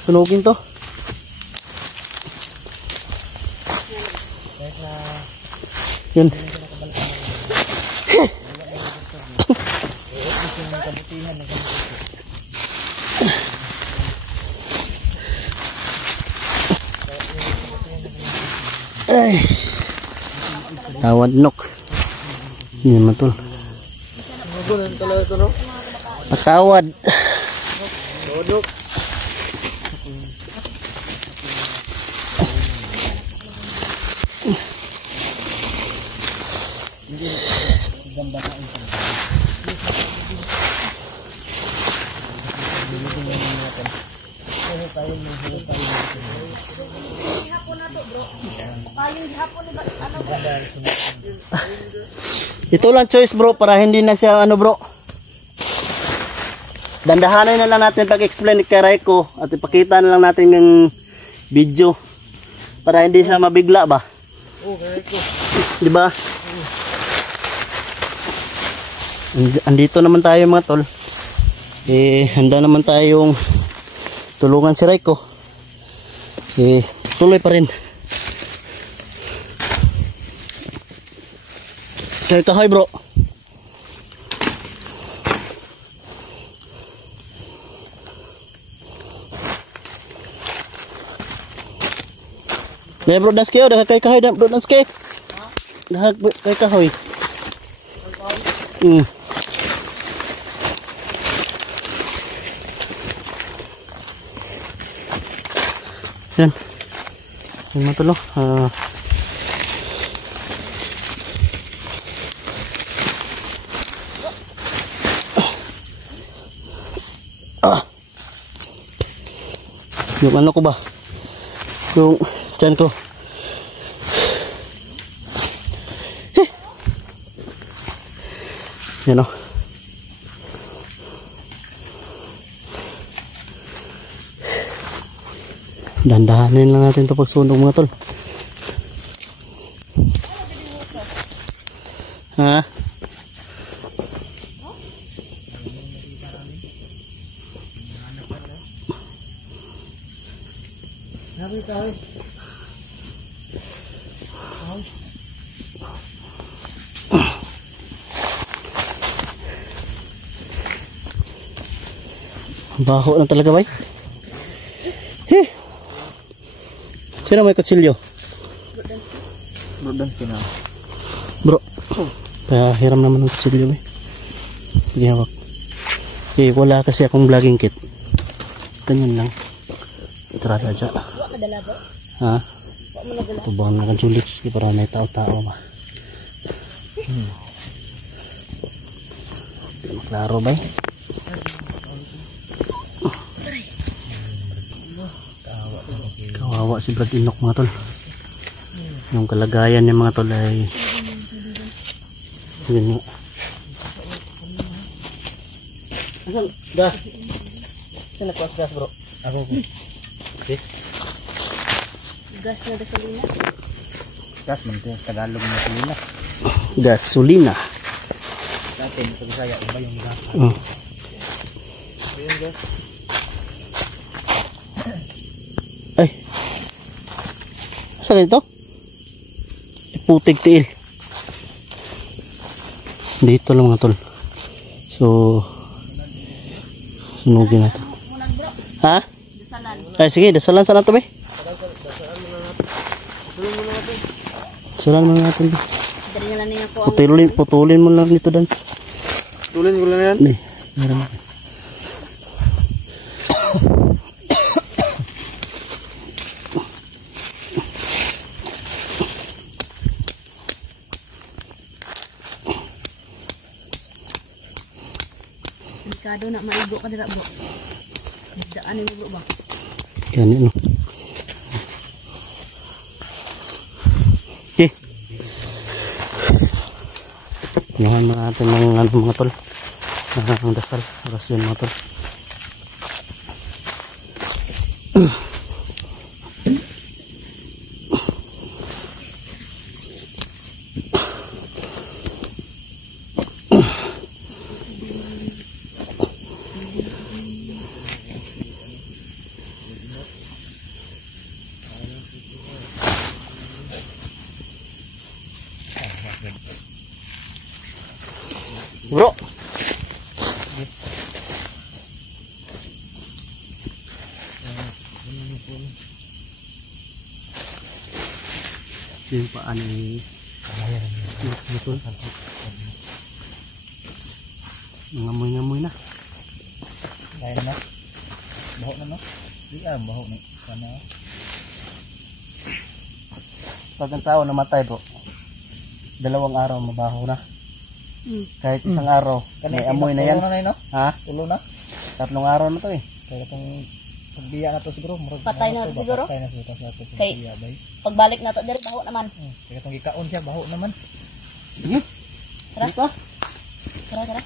Sunugin to. Yun. Ay. Tawad nok. Yan man tol. Ano talaga ito no? Patawad. Duduk. Ito lang choice bro para hindi na siya ano bro. Dandahanan na lang natin pag-explain kay Raiko at ipakita na lang natin yung video para hindi siya mabigla ba. Di ba? Andito naman tayo mga tol. Handa naman tayong tulungan si Raiko. Tuloy pa rin. Kaya kahoy bro. Dahil bro dance kayo, dahil kay kahoy bro dance kayo. Dahil kay kahoy. Yan. Yan matulong. Yung ano ko ba? Yung tiyan ko. Yan o. Dandahanin lang natin ito pagsunog mga tol. Ha? Baho na talaga bay. Sino may kutsilyo? Bro, hiram naman ng kutsilyo bay. Sige hawak. Wala kasi akong vlogging kit. Ganyan lang. Itrada dyan. Ha? Tubang na kanjulits. Para may tao-tao ba. Maklaro bay. Kawawa si Brad Inok mga tol. Yung kalagayan ng mga tol ay yun nga. Asan? Gas? Saan nakuha gas bro? Ako po. Okay. Gas na gasolina. Gas man ito. Tagalog na gasolina. Gasolina. Dati sa Bisaya iba yung gas. Yung gas. Ay. Saan ito? Putig tiil. Dito lang mga tol. So sunugin natin. Ha? Ay sige, dasalan sana to be. Dasalan mo natin. Putulin mo lang dito dance. Putulin ko lang yan. Nih, meron ako. Delikado nak maigo ka dira bro. Daan ni bro ba? Ganyan no. Okay. Ngayon natin mga tol. Ang dasal, orasyon mga tol. Bro. Yung paan ni ngamoy na. Kaya na. Baho na no? Di baho ni. Sana. Pag ang tao namatay bro, 2 araw mabaho na. Kahit isang araw, may amoy na yan. Ha? Tulo na? 3 araw na to eh. Kaya itong pagbiya na to siguro. Patay na to siguro. Patay na siguro sa ito. Kay, pagbalik na to, diri baho naman. Kaya itong ikaon siya, baho naman. Sige. Tara. Dito. Tara.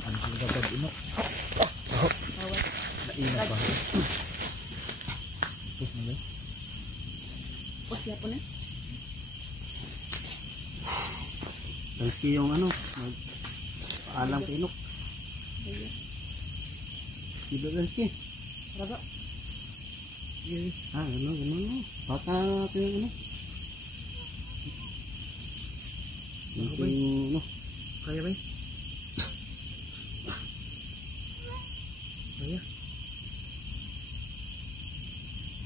Ano sila kapag ino? Baho. Naina ba? Tapos na ba? Siya po na. Dalski yung ano, paalam kay Inok. Diba Dalski? Raga. Gano'n. Bata natin yung ano. Yung ano. Kaya ba? Kaya?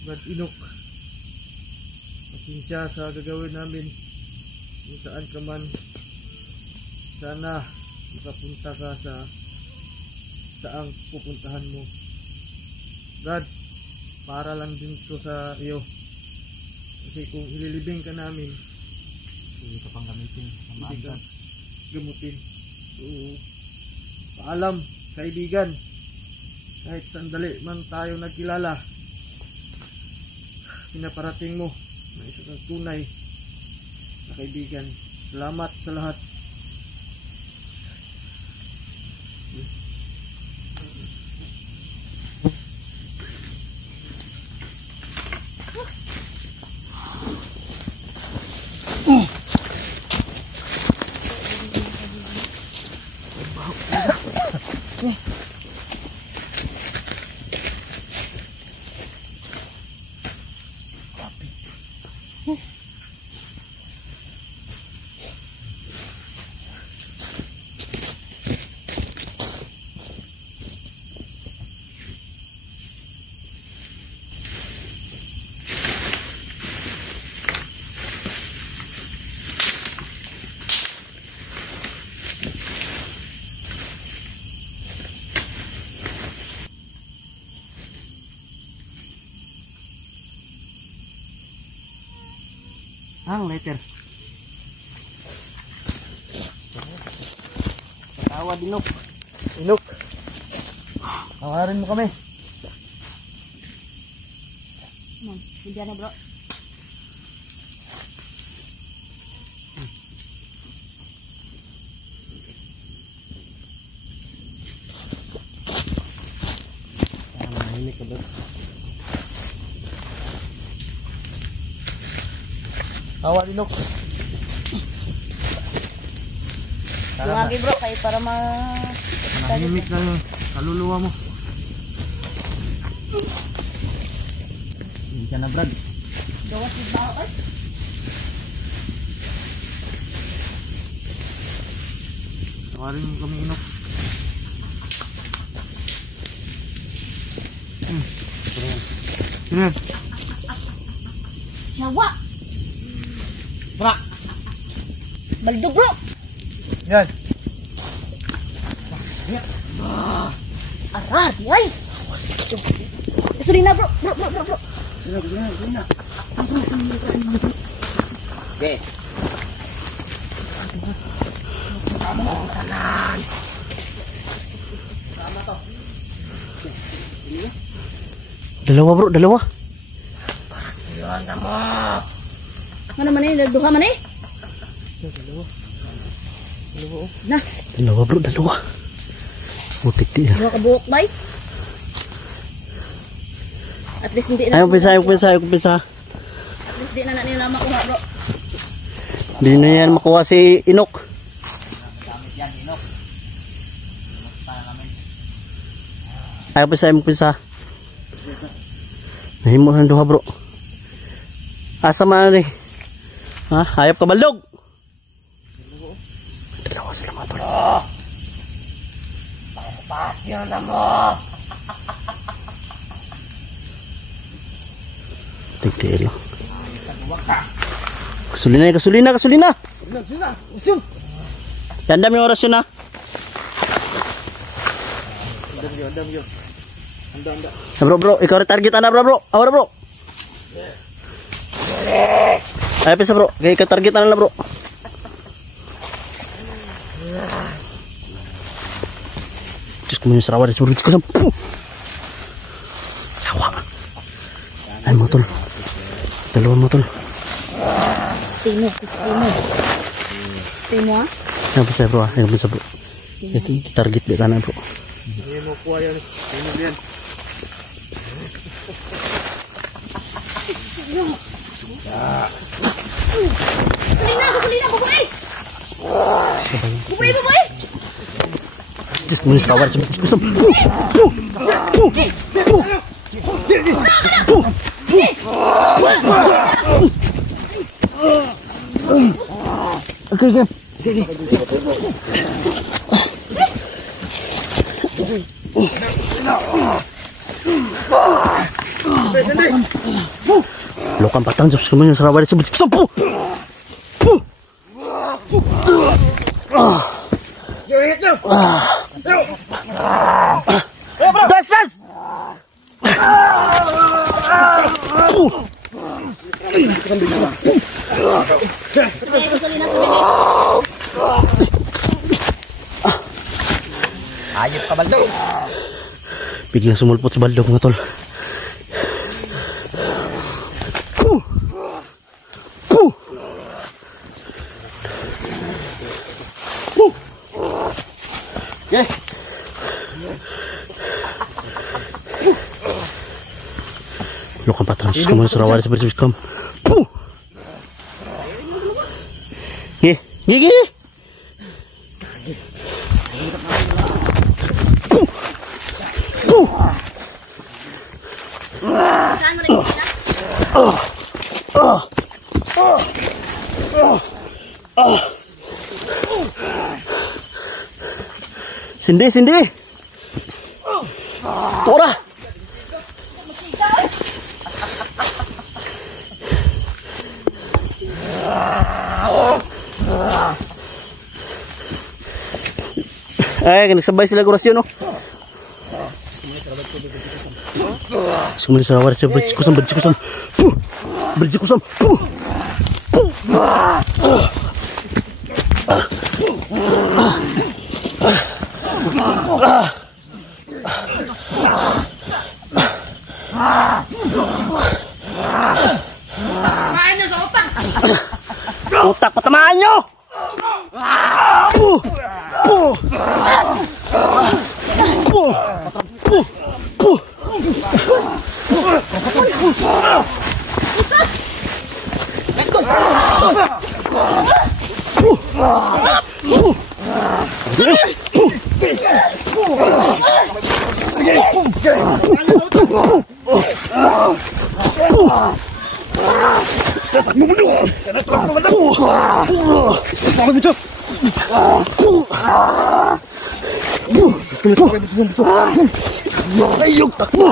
Brad Inok, pasensya sa gagawin namin kung saan ka man. Sana makapunta ka sa saang pupuntahan mo. Brad, para lang din to sa iyo. Kasi kung ililibing ka namin, hindi ka pang gamitin. Hindi ka gamutin. Oo. Paalam, kaibigan. Kahit sandali man tayo nagkilala, pinaparating mo na isang tunay na kaibigan. Salamat sa lahat. Ang letter. Patawad Inok. Inok, tawarin mo kami. Hindi na bro. Nahimik ka ba? Tawa Inok. Lagi bro, kayo para Nahimik na yung kaluluwa mo. Hindi ka na Brad. gawas yung bao ay. Tawarin mo kami Inok. Sino yan? Yawa! Bra! Baldog bro! Yan! Arar, ay! Sorry na bro, bro. Sino? Okay. Dalawa bro, dalawa. Mana man eh, duha man eh. Nah, Dalawa bro, dalawa. Butik di na. duha ka buhok bay. At least hindi na. Ayaw pisa. At least di na nila makuha bro. Hindi na yan makuha si Inok. Ayaw pisa. Nahimo ng duha bro. Asa man ni? Ha? Hayop ka baldog? Dalawa sila mga tol. Yan na mo! Tigtiil lang. Gasolina, gasolina, gasolina. Tandam yung oras yun ha. Bro, ikaw rin target na bro. Awara bro. Ay pisa bro, kaya ikaw target na bro. Diyos ko mo yung sarawa. Diyos ko sa... Yawa. Ay mo tol. Dalawa mo tol. Timo ah. Yan pisa bro. Yan pisa bro. Ito target di kanan bro. Hindi mo kuha yan. Hindi mo yan. Gasolina, bubuhay! Bubuhay! Diyos ko mo yung sarawa. Diyos ko sa... Okay, game. Lokang patang Diyos ko mo yung sarawa. Diyos ko sa... Das! Ayop ka baldo. Biglang sumulpot si Baldo mga tol. Okay. Lokang patang Diyos ko mo yung sarawa. Diyos ko. Gigi! Sindi! Tora! Ay, nagsabay sila kurasyon, no? Semuanya sawar, berjikusam. Otak patamaan nyo! Ayo takmu.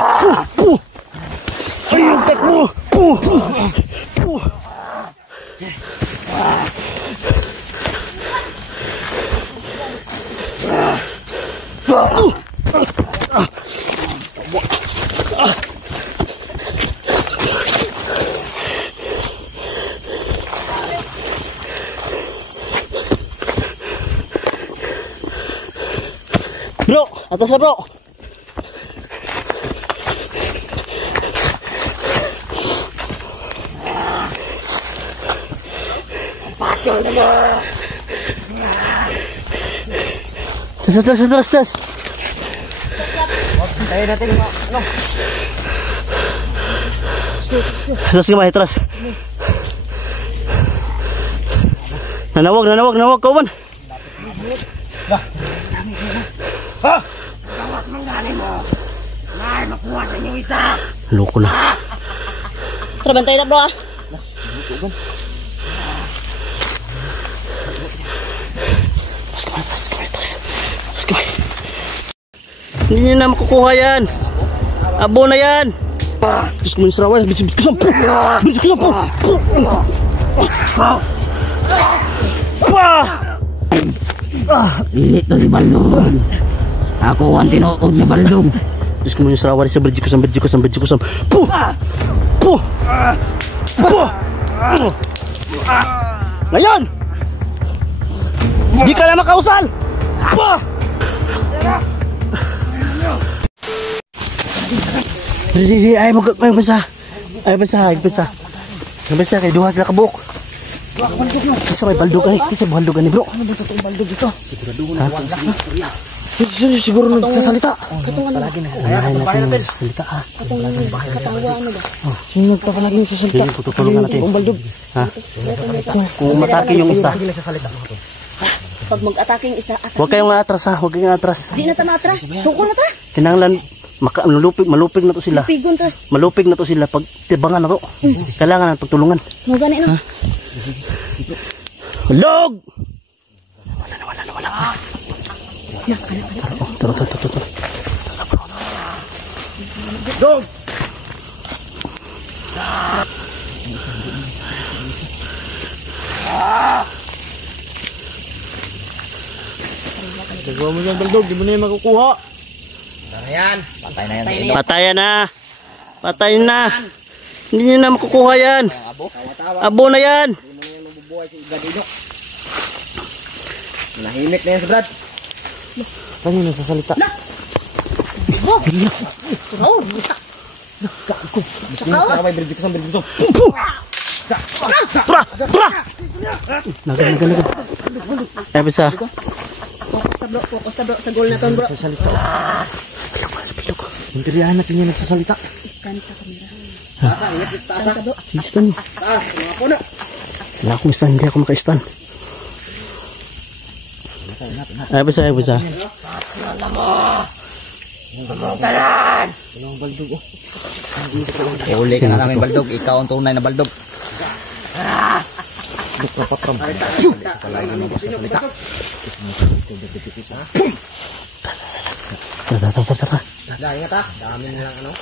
Bro, atas lah bro. Terus. Tayo natin ano. Terus gimana terus? Nanawag kau man. Gawas manggaling mo. Nay, makuha sa inyo isa. Loko na. Tara, bantay na bro ah. Terus kemana? Hindi na makukuha yan. Abo na yan. Terus kemana serawan? Bisik-bisik. Dili to si Baldog. Ako ang tinuod ni Baldog. Diyos ko mo yung sarawari sa berjikusan. Puh! Puh! Puh! Ngayon! Di ka na makausal! Puh! Di, ay bansa. Ay bansa kay duha sila kabuk. Kisa may baldog ay, kisa baldog ni bro. Ano ba totoo baldog dito? Siguro nagsasalita. Katungan Palagi na. Ay natin salita ha. Katungan katawa ano ba? Sino nagpapalagi nagsasalita? Tutulungan natin. Kung baldog. Ha? Kung matake yung isa. Pag mag-atake yung isa, Huwag kayong atras ha, huwag kayong atras. di na ta matras. Suko na ta. Kinanglan malupig na to sila. Pigon ta. Malupig na to sila pag tibangan na to. Kailangan ng pagtulungan. Mo gani na. Log! Wala. Tara. Log! Nagawa mo yan, Baldog. Di mo na yung makukuha. Patay na. Hindi nyo na makukuha yan. Abo na yan. Nahimik na yan si Brad. Paano yung nagsasalita? Nagad. Ay, bisa. Fokus ta bro sa goal na ton bro. Interiyahan natin yung nagsasalita. Iskan ta kamera. Istan. Wala akong istan, hindi ako maka-istan. Ay, bisa. Uli ka na namin Baldog. Ikaw ang tunay na Baldog. Tara. Ingat ha. Dami nilang ano.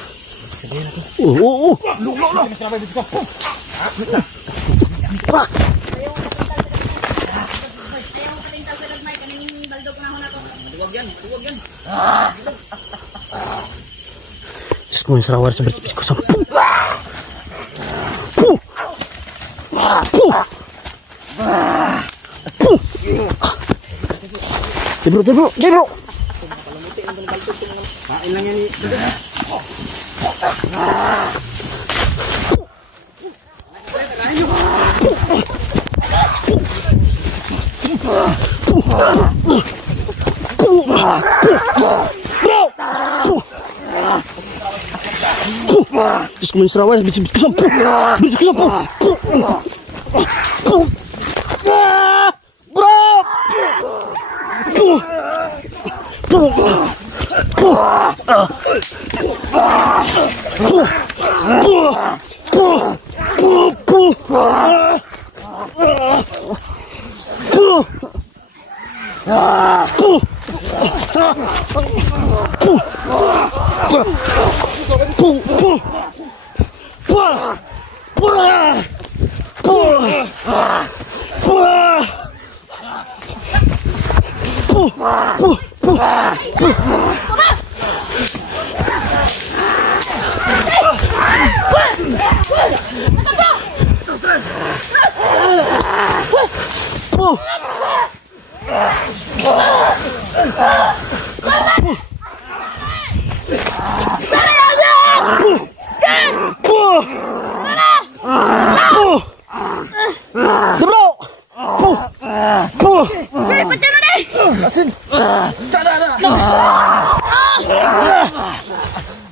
Oo. Tara. Huwag yan. Diyos ko yung sarawari sa berjikusan. Di bro. Kain lang yan ni. Diyos ko yung sarawari sa berjikusan.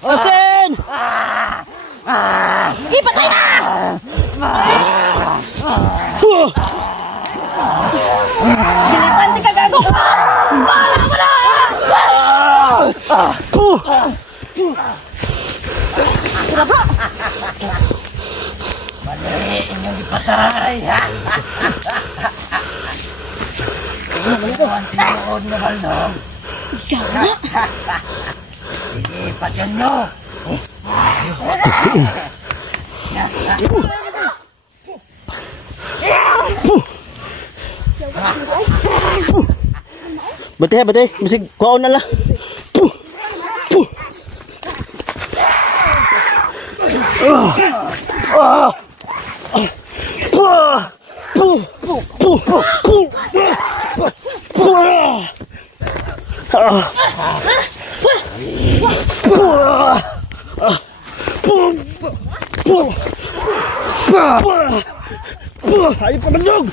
Asin! Ipatay na! Dilipan ka gago! Bala mo na! Tira bro! Mali inyong ipatay. Ang tinuod ni Baldog. Ikaw na! Ipatyan nyo. Bati ha, bati. Bisig kuhaon na la. Puh. Puh. Ayo pemendung.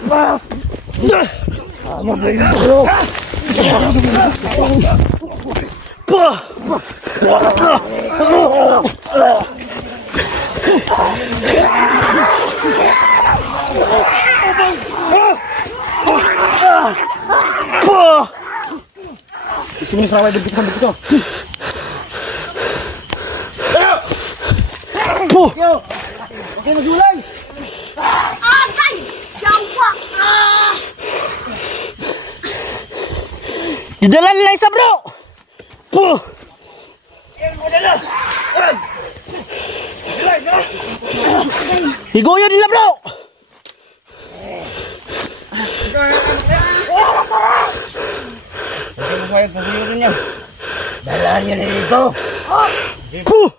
Di sini serawai begitu. Yo, oke mulai. Agay! Yawa! Didalan nila isa bro. Puh. Higoyo nila bro. Dalan yun dito. Puh.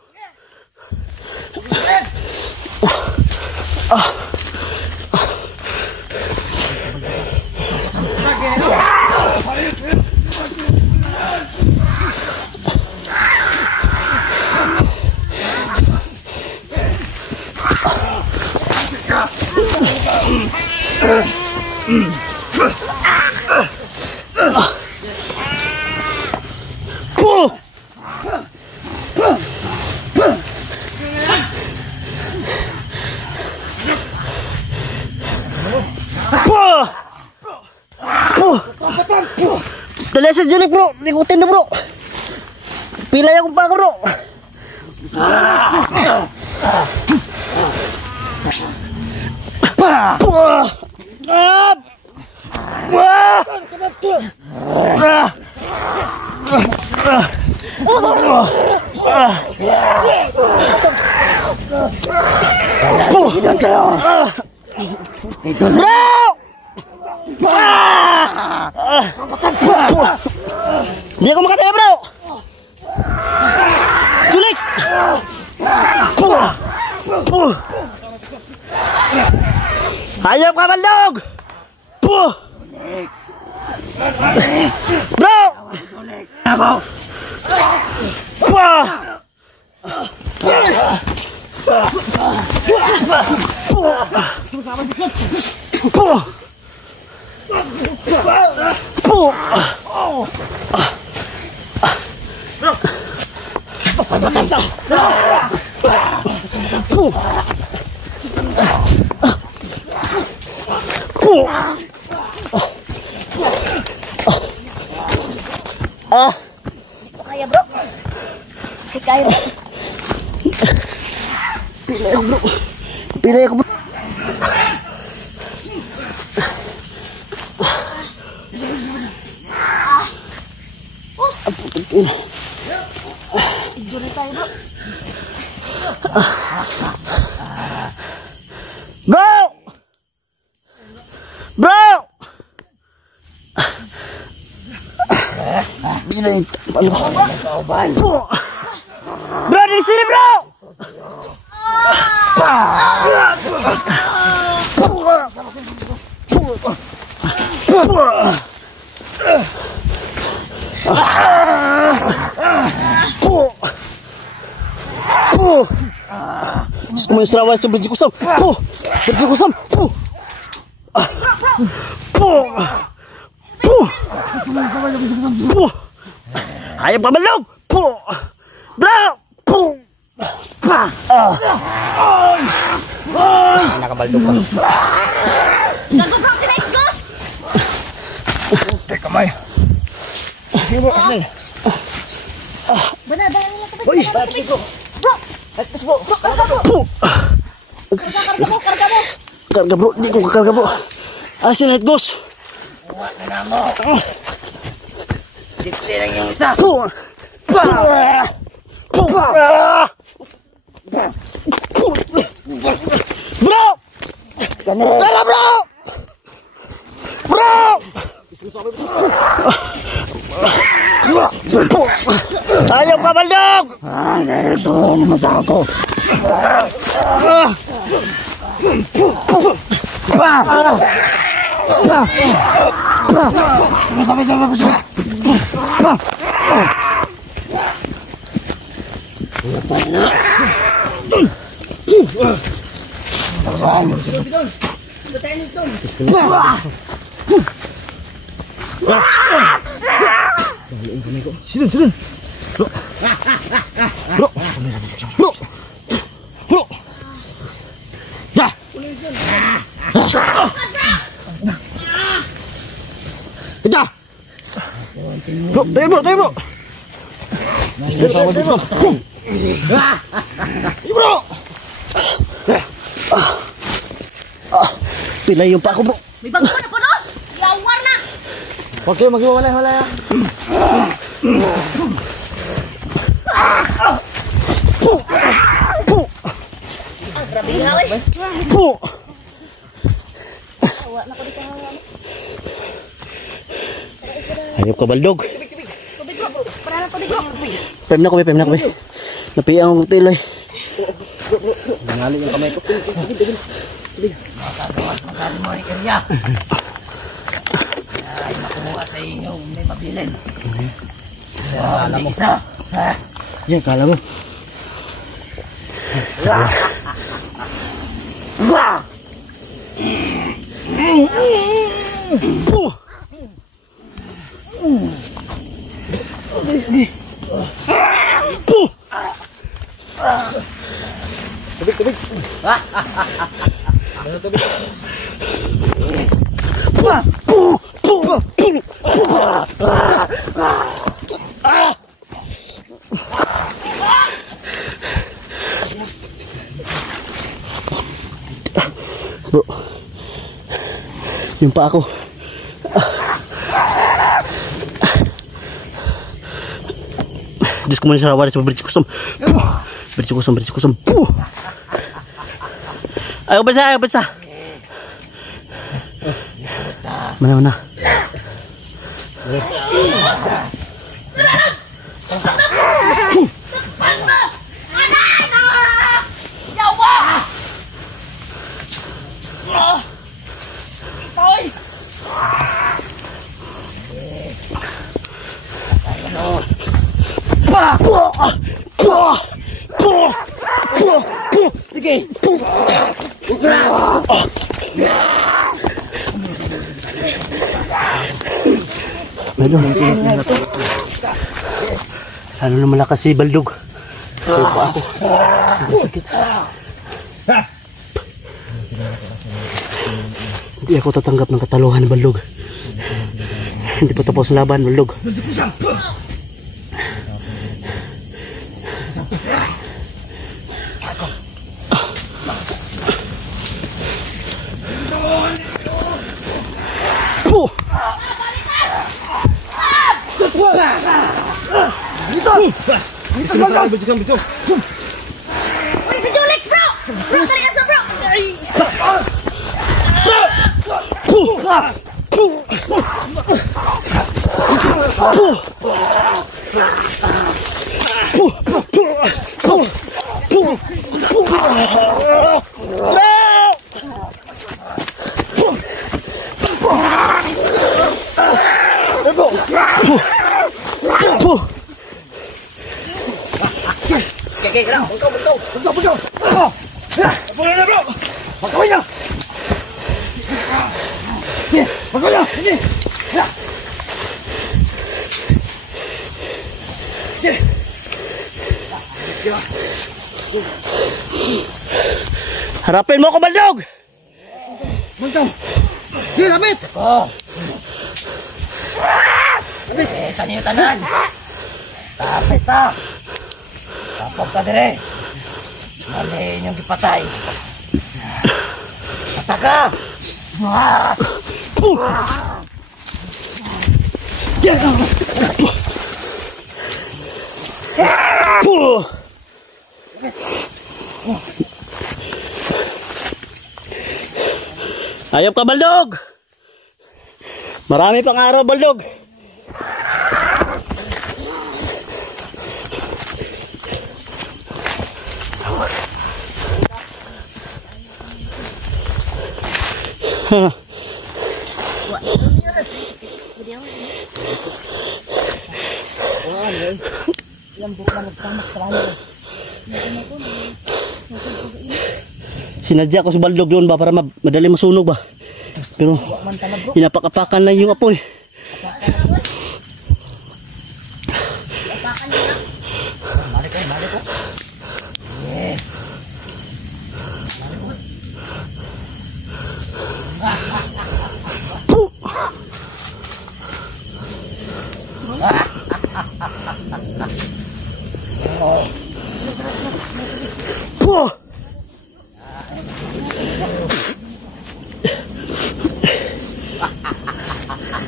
Telesis Julik bro, ikutin na bro. Pilay akong pa bro. Dia aku makan ya bro. Julix. Ayo kawan dog. Bro. Kaya bro. Kaya bro. Pilih aku bro. Pilih aku bro. Juri tayo bro. Bro. Bro. Bila itu bro di sini bro. Semua Sarawak seperti kusam. Seperti kusam. Ayo pembelok. Bro. Nakabaldog pa. Gago bro, si Night Ghost! Teka may. Benar nila kapit. Uy, bro. Bro. Bro, karga bro. Karga mo. Karga bro, di ko kakarga bro. Asin Night Ghost. Dito lang yung isa. Bro! Tara bro! Bro! Ayaw ka, Baldog! Ito ang mata ko. Sini. Bro. Ya. Kita. Bro, tayo bro. Bro. Pilay yung pa ako, bro. May bago na po, no? Lawar na! Okay, wala. Grabe nga, eh. Ayaw ka, Baldog. Tubig bro. Para na tubig bro. Pem na ko. Napiang ang tilay. Nangali yung kamay ko. Magkano mo ang area. Ay, makuha sa inyo. May mabilin. Alam mo. Isa. Yan, kala mo. Tubig. Bro, yung pa ako. Diyos ko muna sa rawari sa bridge kusum. Ayaw bansa. Mana. Sige. Medyo lalo na malakas si Baldog. Kaya pa ako. Sakit. Hindi ako tatanggap ng kataluhan ni Baldog. Hindi pa tapos ang laban, Baldog. Dito. Uy, si Julix bro! Bro, dali asa bro! Buntaw. Boleh na bro. Magkawin na. Ini. Harapin mo ako, Baldog! Buntaw. Sige, lapit. Kanyo tanan. Tapit ta. Tapos ka dire. Mali inyong ipatay. Pataka. Ayop ka, Baldog! Marami pang araw, Baldog! Sinadya ko sa baldog doon ba para madali masunog ba. Pero pinapakapakan lang yung apoy.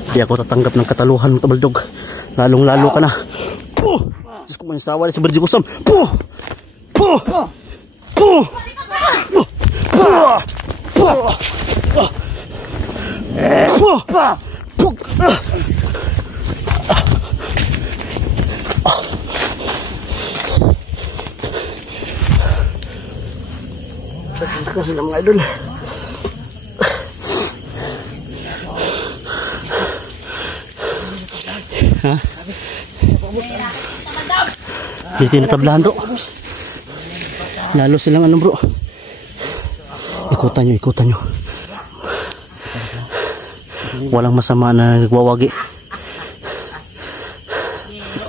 Di ako tatanggap ng kataluhan mo, Tabaldog. Lalong lalo ka na. Diyos ko, manisawa sa berdi kusam. Sa sila mga idol. Ha? Hindi tinatablahan bro. Lalo silang ano bro. Ikutan nyo. Walang masama na nagwawagi.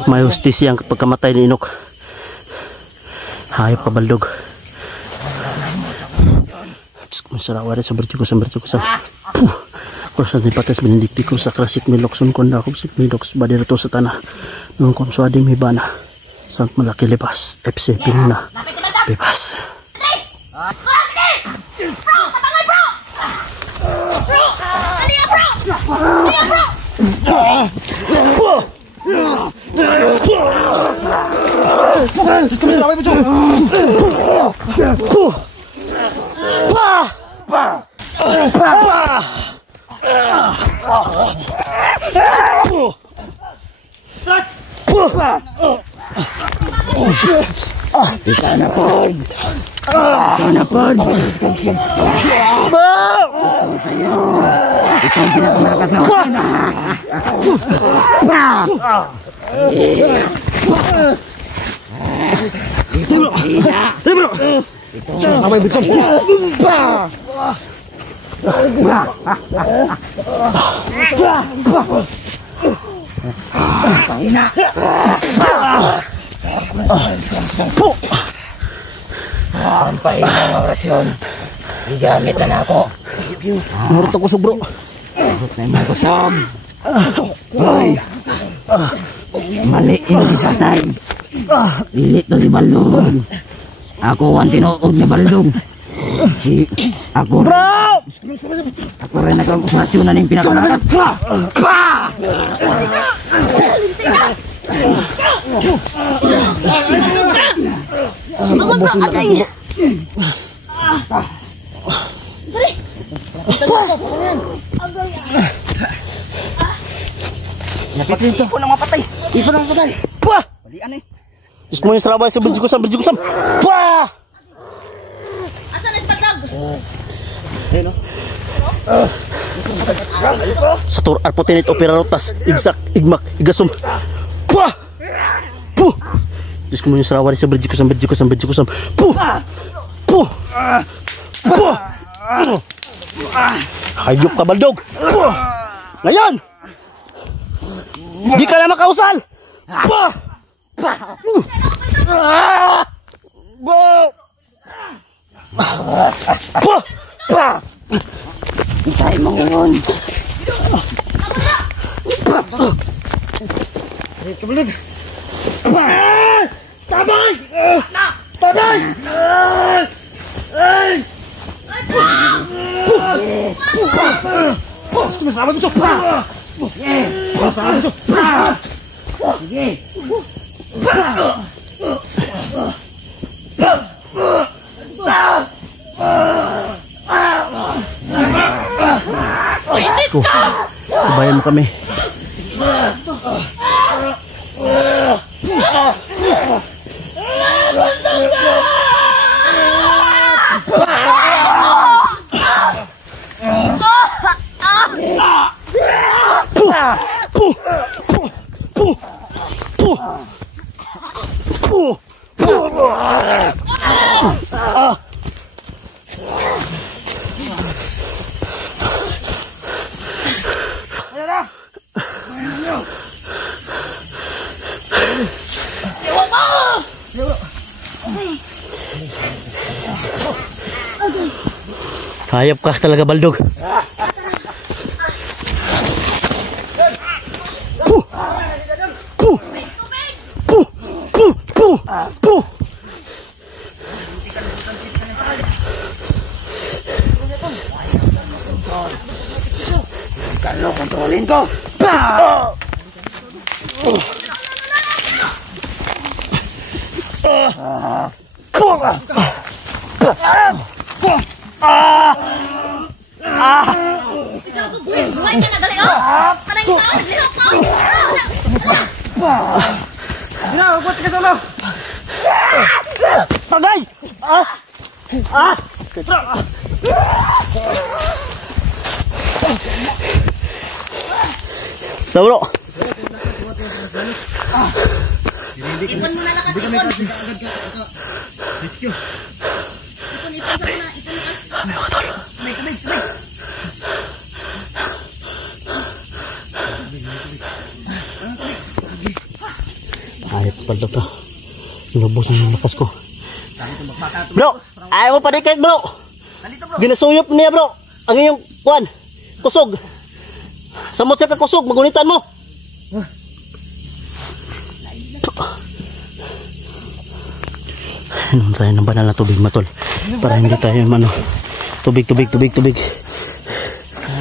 May hustisya ang pagkamatay ni Inok. Hayop ka baldog. Masarawa rin sa bertikusan. Kursa ni patas benediktikus sa klasik milokson konda ko sa midoks badirato sa tanah nung konsuadi mi bana sant malaki lepas FC Pinuna bebas. Ikaw na pod. Ikaw ang pinakamalakas na wakan. Sampai betul. Ang pahinang orasyon. Igamit na ako. Menurut aku subro. Memang kusog. Hoy. Mali ini patay. Lilit to si Baldong. Ako ang tinuod ni Baldong. Ako rin nagkakusasyon na ng pinakamalakas. Napatay ko nang mapatay. Ito nang mapatay. Wah! Balian eh. Terus mo yung sarabay sa berjigusam. Wah! Asan na si Baldog? Ayun o. Satur arpotenit operarotas igsak igmak igasum. Wah! Puh! Terus mo yung sarabay sa berjigusam. Puh! Puh! Puh! Hayop ka Baldog. Puh! Ngayon! Di ka na makausal! Bah! Isay mo ngayon. Tabay! Tabay! Sumasama mo siya! Sumasama mo siya! Sige. Kubayan mo kami. Hayop ka talaga, Baldog. Kalau kontrolin ko. Tagay! Sabro. Ipon mo na lakas, ipon. Ipon sa una, ipon. Sabay. Ayop Baldog to. Inubos ang lakas ko. Bro, ayaw mo padikit, bro. Ginasuyop niya, bro. Ang iyong kuwan, kusog. Samot siya ka kusog, magunitan mo. Inom tayo ng banal na tubig, matol. Para hindi tayo tubig.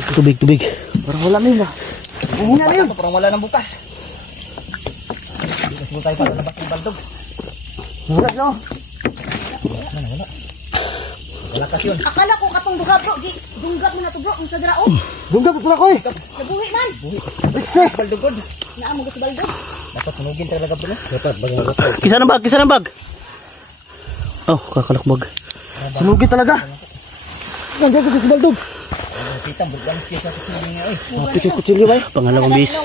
Tubig. Parang wala min ba? Parang wala nang bukas. Kasi mo tayo para labas ng Baldog. Wala no. Wala kasi yun. Akala ko katong duga, bro. Di dunggap mo na to, bro. Ang sadra, oh. Dunggap ko ako eh. Nabuhi man. Baldog god. Naamo ko si Baldog. Dapat tunugin talaga bro. Dapat Kisa ng bag. Oh, kakalakbag. sunugin talaga. Nandiyan ko si Baldog. Kita bugang siya sa kutsili oy. Piso kutsilyo ba? Pangalawang bisis.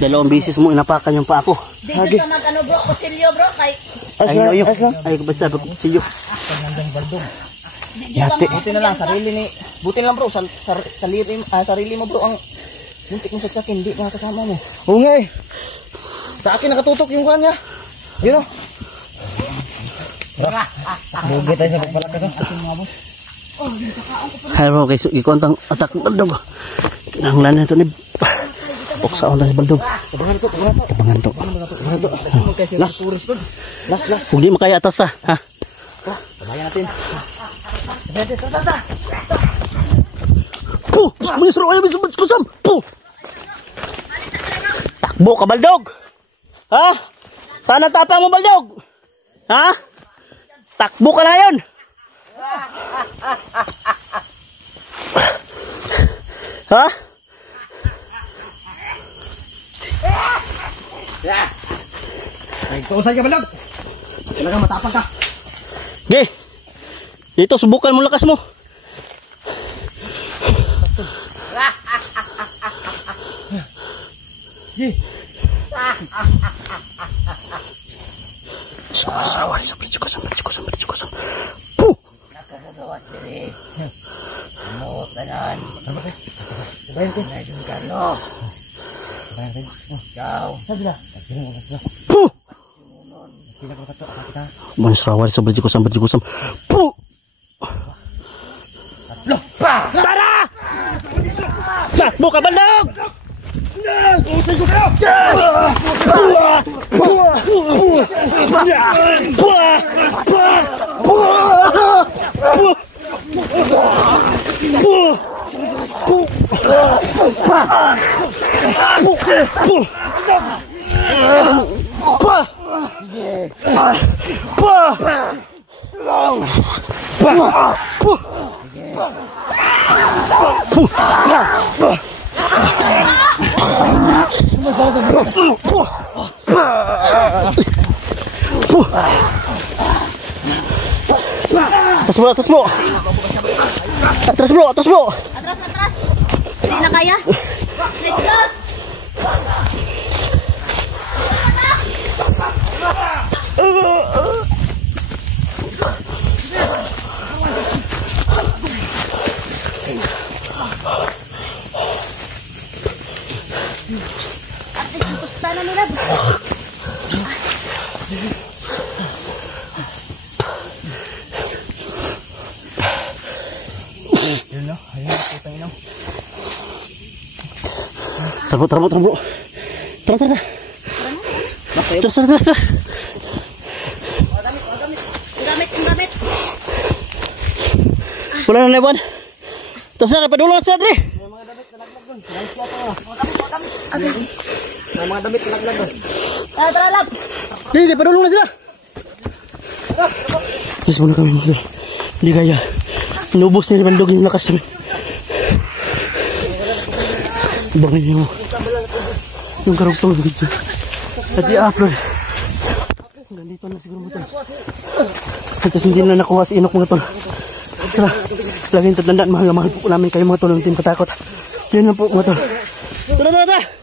Dalawang bisis mo inapakan yung paa ko. Dito ka mag-ano, bro. Kutsilyo, bro. Kay Ayos lang. Ay, ba sabi ko silyo. Nandang Baldog. Yate. Buti na lang buti na lang bro sarili mo bro ang muntik mo saksak hindi mga kasama mo. Oo nga eh. Sa akin nakatutok yung kanya. Yun o. Lugi tayo sa pagpalaka to. Hay bro, kay ikontang atak ng Baldog. Kinahanglan na ito ni Puksaon na si Baldog. Abangan to. Last. Huwag di makaya atas ha. Sabayan natin. Puh! Misro ayo kusam. Puh! Takbo ka, Baldog. Ha? Sana tapang mo, Baldog. Ha? Takbo ka na yun. Ha? Ay, tuusan ka Baldog. Talagang matapang ka. Okay. Dito, subukan mo lakas mo. Sawa, berjikusan. Puh! Nakagawas diri. Mo tanan. Sabayan ko. Naidun Carlo. Ciao. Puh! Mansrawar sa berjikusan. Puh! Tara! Buka Baldog! Atas bro. Atras bro. Atras. Hindi na kaya. Let's go. Sana nila. Yun no, ayun putang ina. Tara bro. Tara. Terus. Ang gamit. Wala na Lewan. Terus na, padulong sa Adri. May mga damit nalaglag doon. Tara lab. Di, padulong na sila. Yes, muna kami mga. Hindi kaya. Inubos ni Bandog yung lakas namin. Bangin niyo. Yung karugtong dito. At i-upload. Nandito na siguro mo ito. Tapos hindi na nakuha si Inok mga tol. Tara, laging tatandaan, mahal po namin kayo mga tol ng team Katakot. Yun lang po mga tol. Tara.